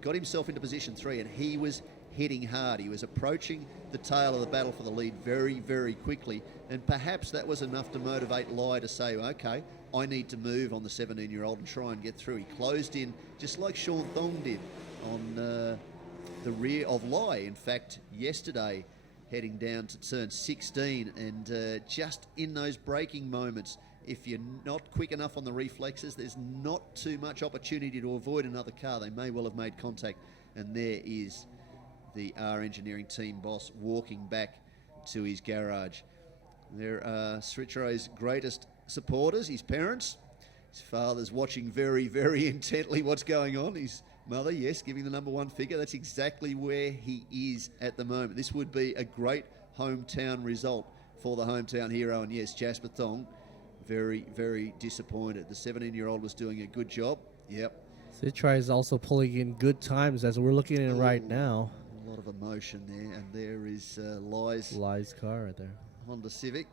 got himself into position 3, and he was hitting hard. He was approaching the tail of the battle for the lead very, very quickly. And perhaps that was enough to motivate Lai to say, okay, I need to move on the 17-year-old and try and get through. He closed in just like Sean Thong did on the rear of Lai. In fact, yesterday, heading down to turn 16, and just in those braking moments, if you're not quick enough on the reflexes, there's not too much opportunity to avoid another car. They may well have made contact, and there is the R Engineering team boss walking back to his garage. There are Srichai's greatest supporters, his parents. His father's watching very, very intently what's going on. His mother, yes, giving the number 1 figure. That's exactly where he is at the moment. This would be a great hometown result for the hometown hero. And yes, Jasper Thong, very, very disappointed. The 17-year-old was doing a good job. Yep. Srichai is also pulling in good times as we're looking at it right now. A lot of emotion there. And there is Lai's car right there. Honda Civic.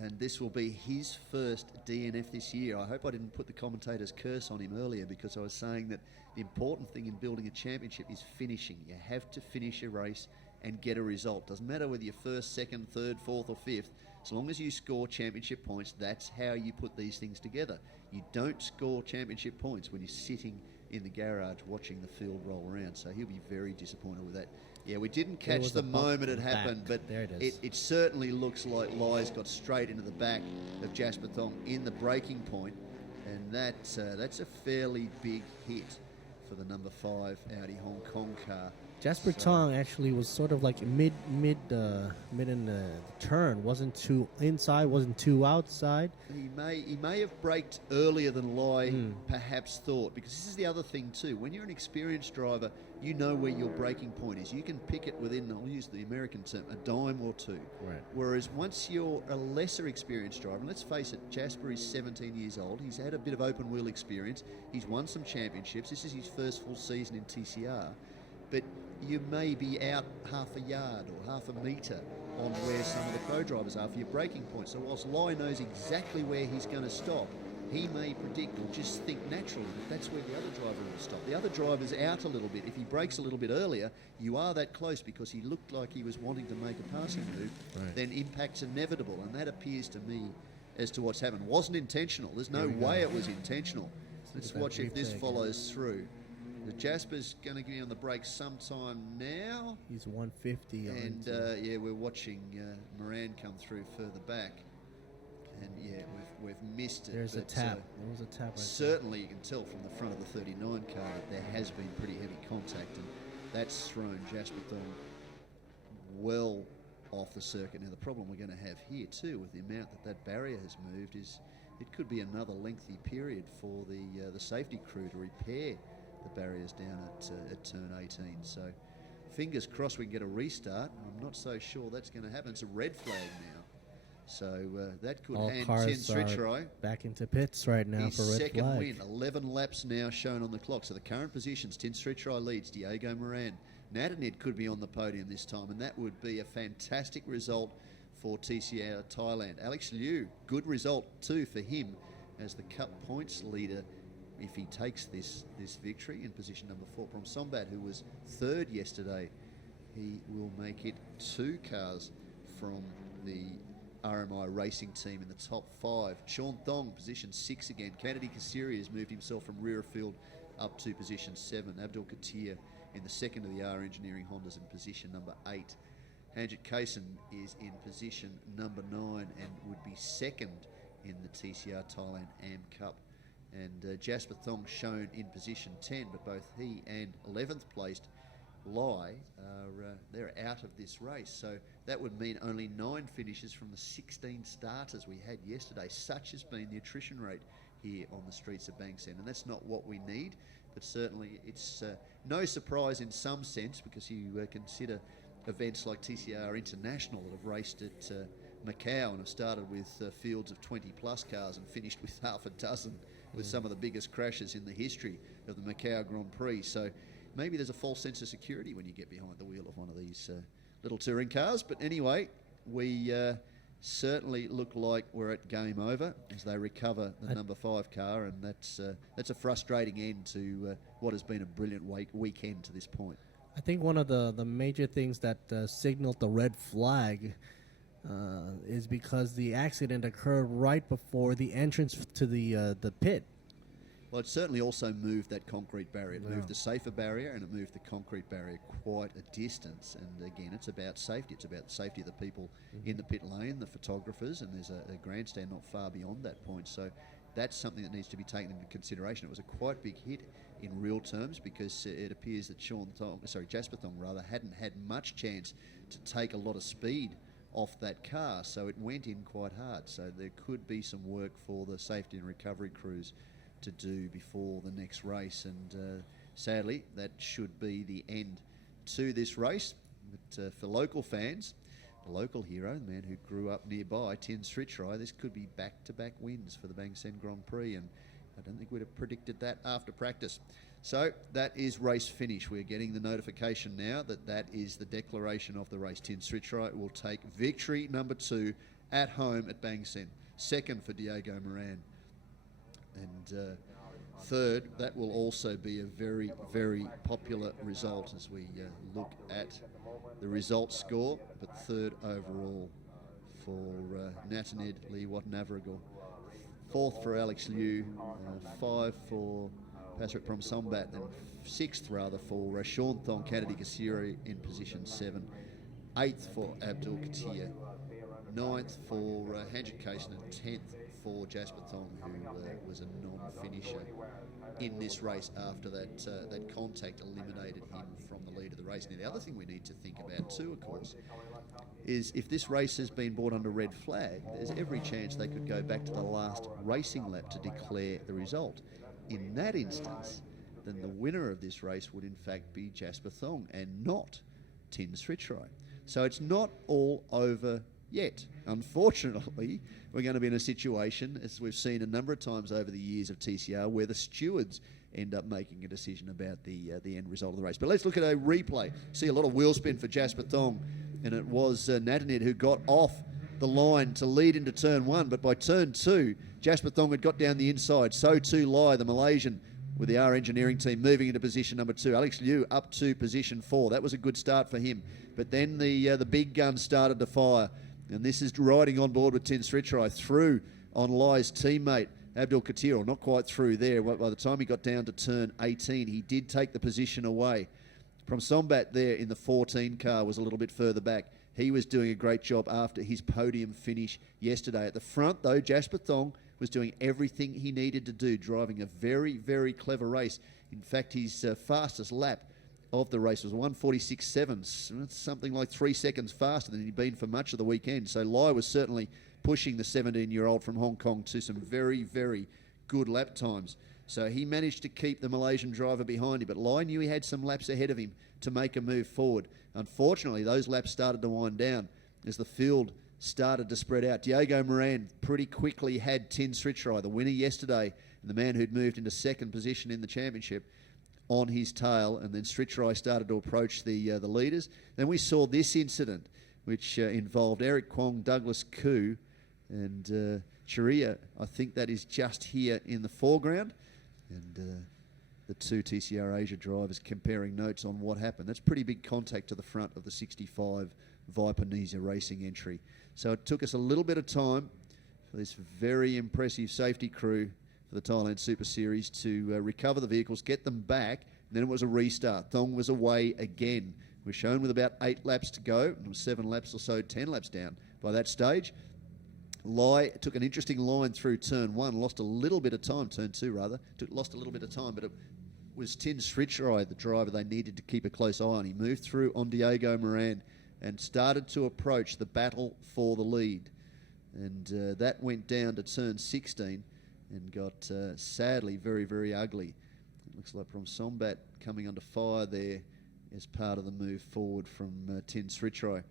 And this will be his first DNF this year. I hope I didn't put the commentator's curse on him earlier, because I was saying that the important thing in building a championship is finishing. You have to finish a race and get a result. Doesn't matter whether you're first, second, third, fourth or fifth. As long as you score championship points, that's how you put these things together. You don't score championship points when you're sitting in the garage watching the field roll around. So he'll be very disappointed with that. Yeah, we didn't catch the moment it happened, but there it is. It certainly looks like Lai's got straight into the back of Jasper Thong in the braking point, and that's a fairly big hit for the number 5 Audi Hong Kong car. Jasper Thong actually was sort of like mid in the turn. Wasn't too inside, wasn't too outside. He may have braked earlier than Lai perhaps thought, because this is the other thing too. When you're an experienced driver, you know where your braking point is. You can pick it within, I'll use the American term, a dime or two. Right. Whereas once you're a lesser experienced driver, and let's face it, Jasper is 17 years old. He's had a bit of open wheel experience. He's won some championships. This is his first full season in TCR. But you may be out half a yard or half a metre on where some of the pro drivers are for your braking point. So whilst Lai knows exactly where he's going to stop, he may predict or just think naturally that that's where the other driver will stop. The other driver's out a little bit. If he brakes a little bit earlier, you are that close because he looked like he was wanting to make a passing move, then impact's inevitable. And that appears to me as to what's happened. Wasn't intentional. There's no way it was intentional. Let's watch if this follows through. The Jasper's going to get on the brakes sometime now. He's 150. And yeah, we're watching Moran come through further back. And yeah, we've missed it. There's a tap. There was a tap right certainly, you can tell from the front of the 39 car that there has been pretty heavy contact, and that's thrown Jasper Thong well off the circuit. Now, the problem we're going to have here too, with the amount that barrier has moved, is it could be another lengthy period for the safety crew to repair the barriers down at turn 18. So, fingers crossed we can get a restart. I'm not so sure that's going to happen. It's a red flag now. So that could All hand cars Tin Srichai back into pits right now his for red second flag. win. 11 laps now shown on the clock. So the current positions, Tin Srichai leads, Diego Moran. Natanid could be on the podium this time, and that would be a fantastic result for TCR Thailand. Alex Liu, good result too for him as the Cup points leader if he takes this victory in position number 4. From Sombat, who was third yesterday, he will make it 2 cars from the RMI racing team in the top 5. Sean Thong, position 6 again. Kennedy Kasiri has moved himself from rear field up to position 7. Abdul Katir in the second of the R Engineering Hondas in position number 8. Hanjit Kaysen is in position number 9 and would be second in the TCR Thailand AM Cup and Jasper Thong shown in position 10, but both he and 11th placed Lai are they're out of this race. So that would mean only 9 finishes from the 16 starters we had yesterday. Such has been the attrition rate here on the streets of Bankstown, and that's not what we need, but certainly it's no surprise in some sense, because you consider events like TCR International that have raced at Macau and have started with fields of 20 plus cars and finished with half a dozen, with some of the biggest crashes in the history of the Macau Grand Prix. So maybe there's a false sense of security when you get behind the wheel of one of these little touring cars. But anyway, we certainly look like we're at game over as they recover the number 5 car, and that's a frustrating end to what has been a brilliant weekend to this point. I think one of the major things that signaled the red flag is because the accident occurred right before the entrance to the pit. Well, it certainly also moved that concrete barrier. It Yeah. moved the safer barrier and it moved the concrete barrier quite a distance. And again, it's about safety. It's about the safety of the people in the pit lane, the photographers, and there's a grandstand not far beyond that point. So that's something that needs to be taken into consideration. It was a quite big hit in real terms, because it appears that Jasper Thong hadn't had much chance to take a lot of speed off that car, so it went in quite hard. So there could be some work for the safety and recovery crews to do before the next race, and sadly that should be the end to this race. But for local fans, the local hero, the man who grew up nearby, Tin Srichrai, this could be back-to-back wins for the Bang Sen Grand Prix, and I don't think we'd have predicted that after practice. So that is race finish. We're getting the notification now that that is the declaration of the race. Tin Srichrai will take victory number 2 at home at Bang Sen. Second for Diego Moran. And third, that will also be a very, very popular result as we look at the result score, but third overall for Natanid Liwat-Navragal. Fourth for Alex Liu, 5 for Pasrit Promsombat, and 6th for Sean Thong Kennedy Kasiri in position 7. 8th for Abdul Katir. 9th for Hanjit Kaysen, and 10th for Jasper Thong, who was a non-finisher in this race after that contact eliminated him from the lead of the race. Now, the other thing we need to think about too, of course, is if this race has been brought under red flag, there's every chance they could go back to the last racing lap to declare the result. In that instance, then the winner of this race would in fact be Jasper Thong and not Tin Srichrai. So it's not all over yet. Unfortunately, we're going to be in a situation, as we've seen a number of times over the years of TCR, where the stewards end up making a decision about the end result of the race. But let's look at a replay. See a lot of wheel spin for Jasper Thong, and it was Natanid who got off the line to lead into turn 1, but by turn 2, Jasper Thong had got down the inside. So too Lai, the Malaysian, with the R Engineering team moving into position number 2. Alex Liu up to position 4. That was a good start for him. But then the big guns started to fire. And this is riding on board with Tin Srichrai through on Lai's teammate, Abdul Katir. Not quite through there. By the time he got down to turn 18, he did take the position away. Promsombat there in the 14 car was a little bit further back. He was doing a great job after his podium finish yesterday. At the front, though, Jasper Thong was doing everything he needed to do, driving a very, very clever race. In fact, his fastest lap of the race was 1:46.7. That's something like 3 seconds faster than he'd been for much of the weekend. So Lai was certainly pushing the 17-year-old from Hong Kong to some very, very good lap times. So he managed to keep the Malaysian driver behind him, but Lai knew he had some laps ahead of him to make a move forward. Unfortunately, those laps started to wind down as the field started to spread out. Diego Moran pretty quickly had Tin Srichrai, the winner yesterday, and the man who'd moved into second position in the championship, on his tail, and then Srichrai started to approach the leaders. Then we saw this incident, which involved Eric Kwong, Douglas Koo, and Chiria. I think that is just here in the foreground, and the two TCR Asia drivers comparing notes on what happened. That's pretty big contact to the front of the 65 Vipernesia Racing entry. So it took us a little bit of time for this very impressive safety crew for the Thailand Super Series to recover the vehicles, get them back, and then it was a restart. Thong was away again. We're shown with about 8 laps to go, and it was 7 laps or so, 10 laps down by that stage. Lai took an interesting line through turn 1, lost a little bit of time, turn 2 rather, lost a little bit of time, but it was Tin Srichai, the driver they needed to keep a close eye on. He moved through on Diego Moran and started to approach the battle for the lead. And that went down to turn 16 and got sadly very, very ugly. It looks like Promsombat coming under fire there as part of the move forward from Tin Srichai.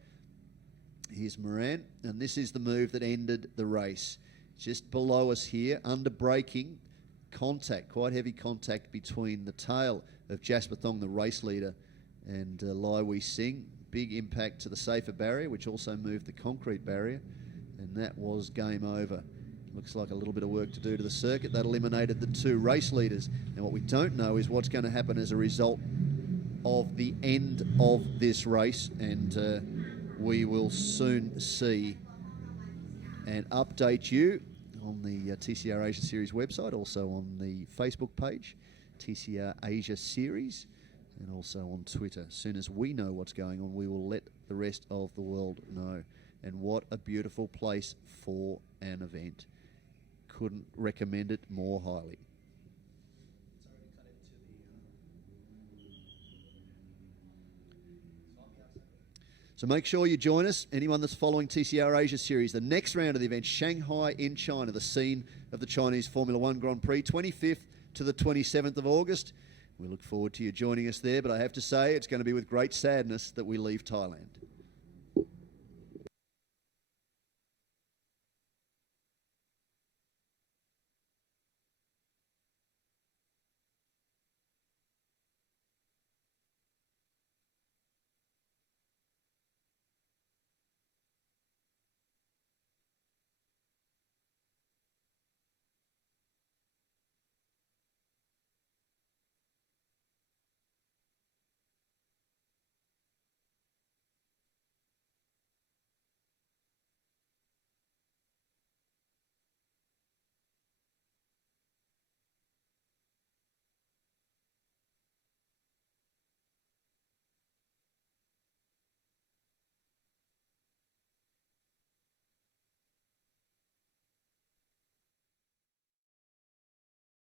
Here's Moran, and this is the move that ended the race. Just below us here, under braking, contact, quite heavy contact between the tail of Jasper Thong, the race leader, and Lai Wee Sing. Big impact to the safer barrier, which also moved the concrete barrier, and that was game over. Looks like a little bit of work to do to the circuit. That eliminated the 2 race leaders. And what we don't know is what's going to happen as a result of the end of this race, and we will soon see and update you on the TCR Asia Series website, also on the Facebook page, TCR Asia Series, and also on Twitter. As soon as we know what's going on, we will let the rest of the world know. And what a beautiful place for an event. Couldn't recommend it more highly. So make sure you join us, anyone that's following TCR Asia Series. The next round of the event, Shanghai in China, the scene of the Chinese Formula One Grand Prix, 25th to the 27th of August. We look forward to you joining us there, but I have to say it's going to be with great sadness that we leave Thailand.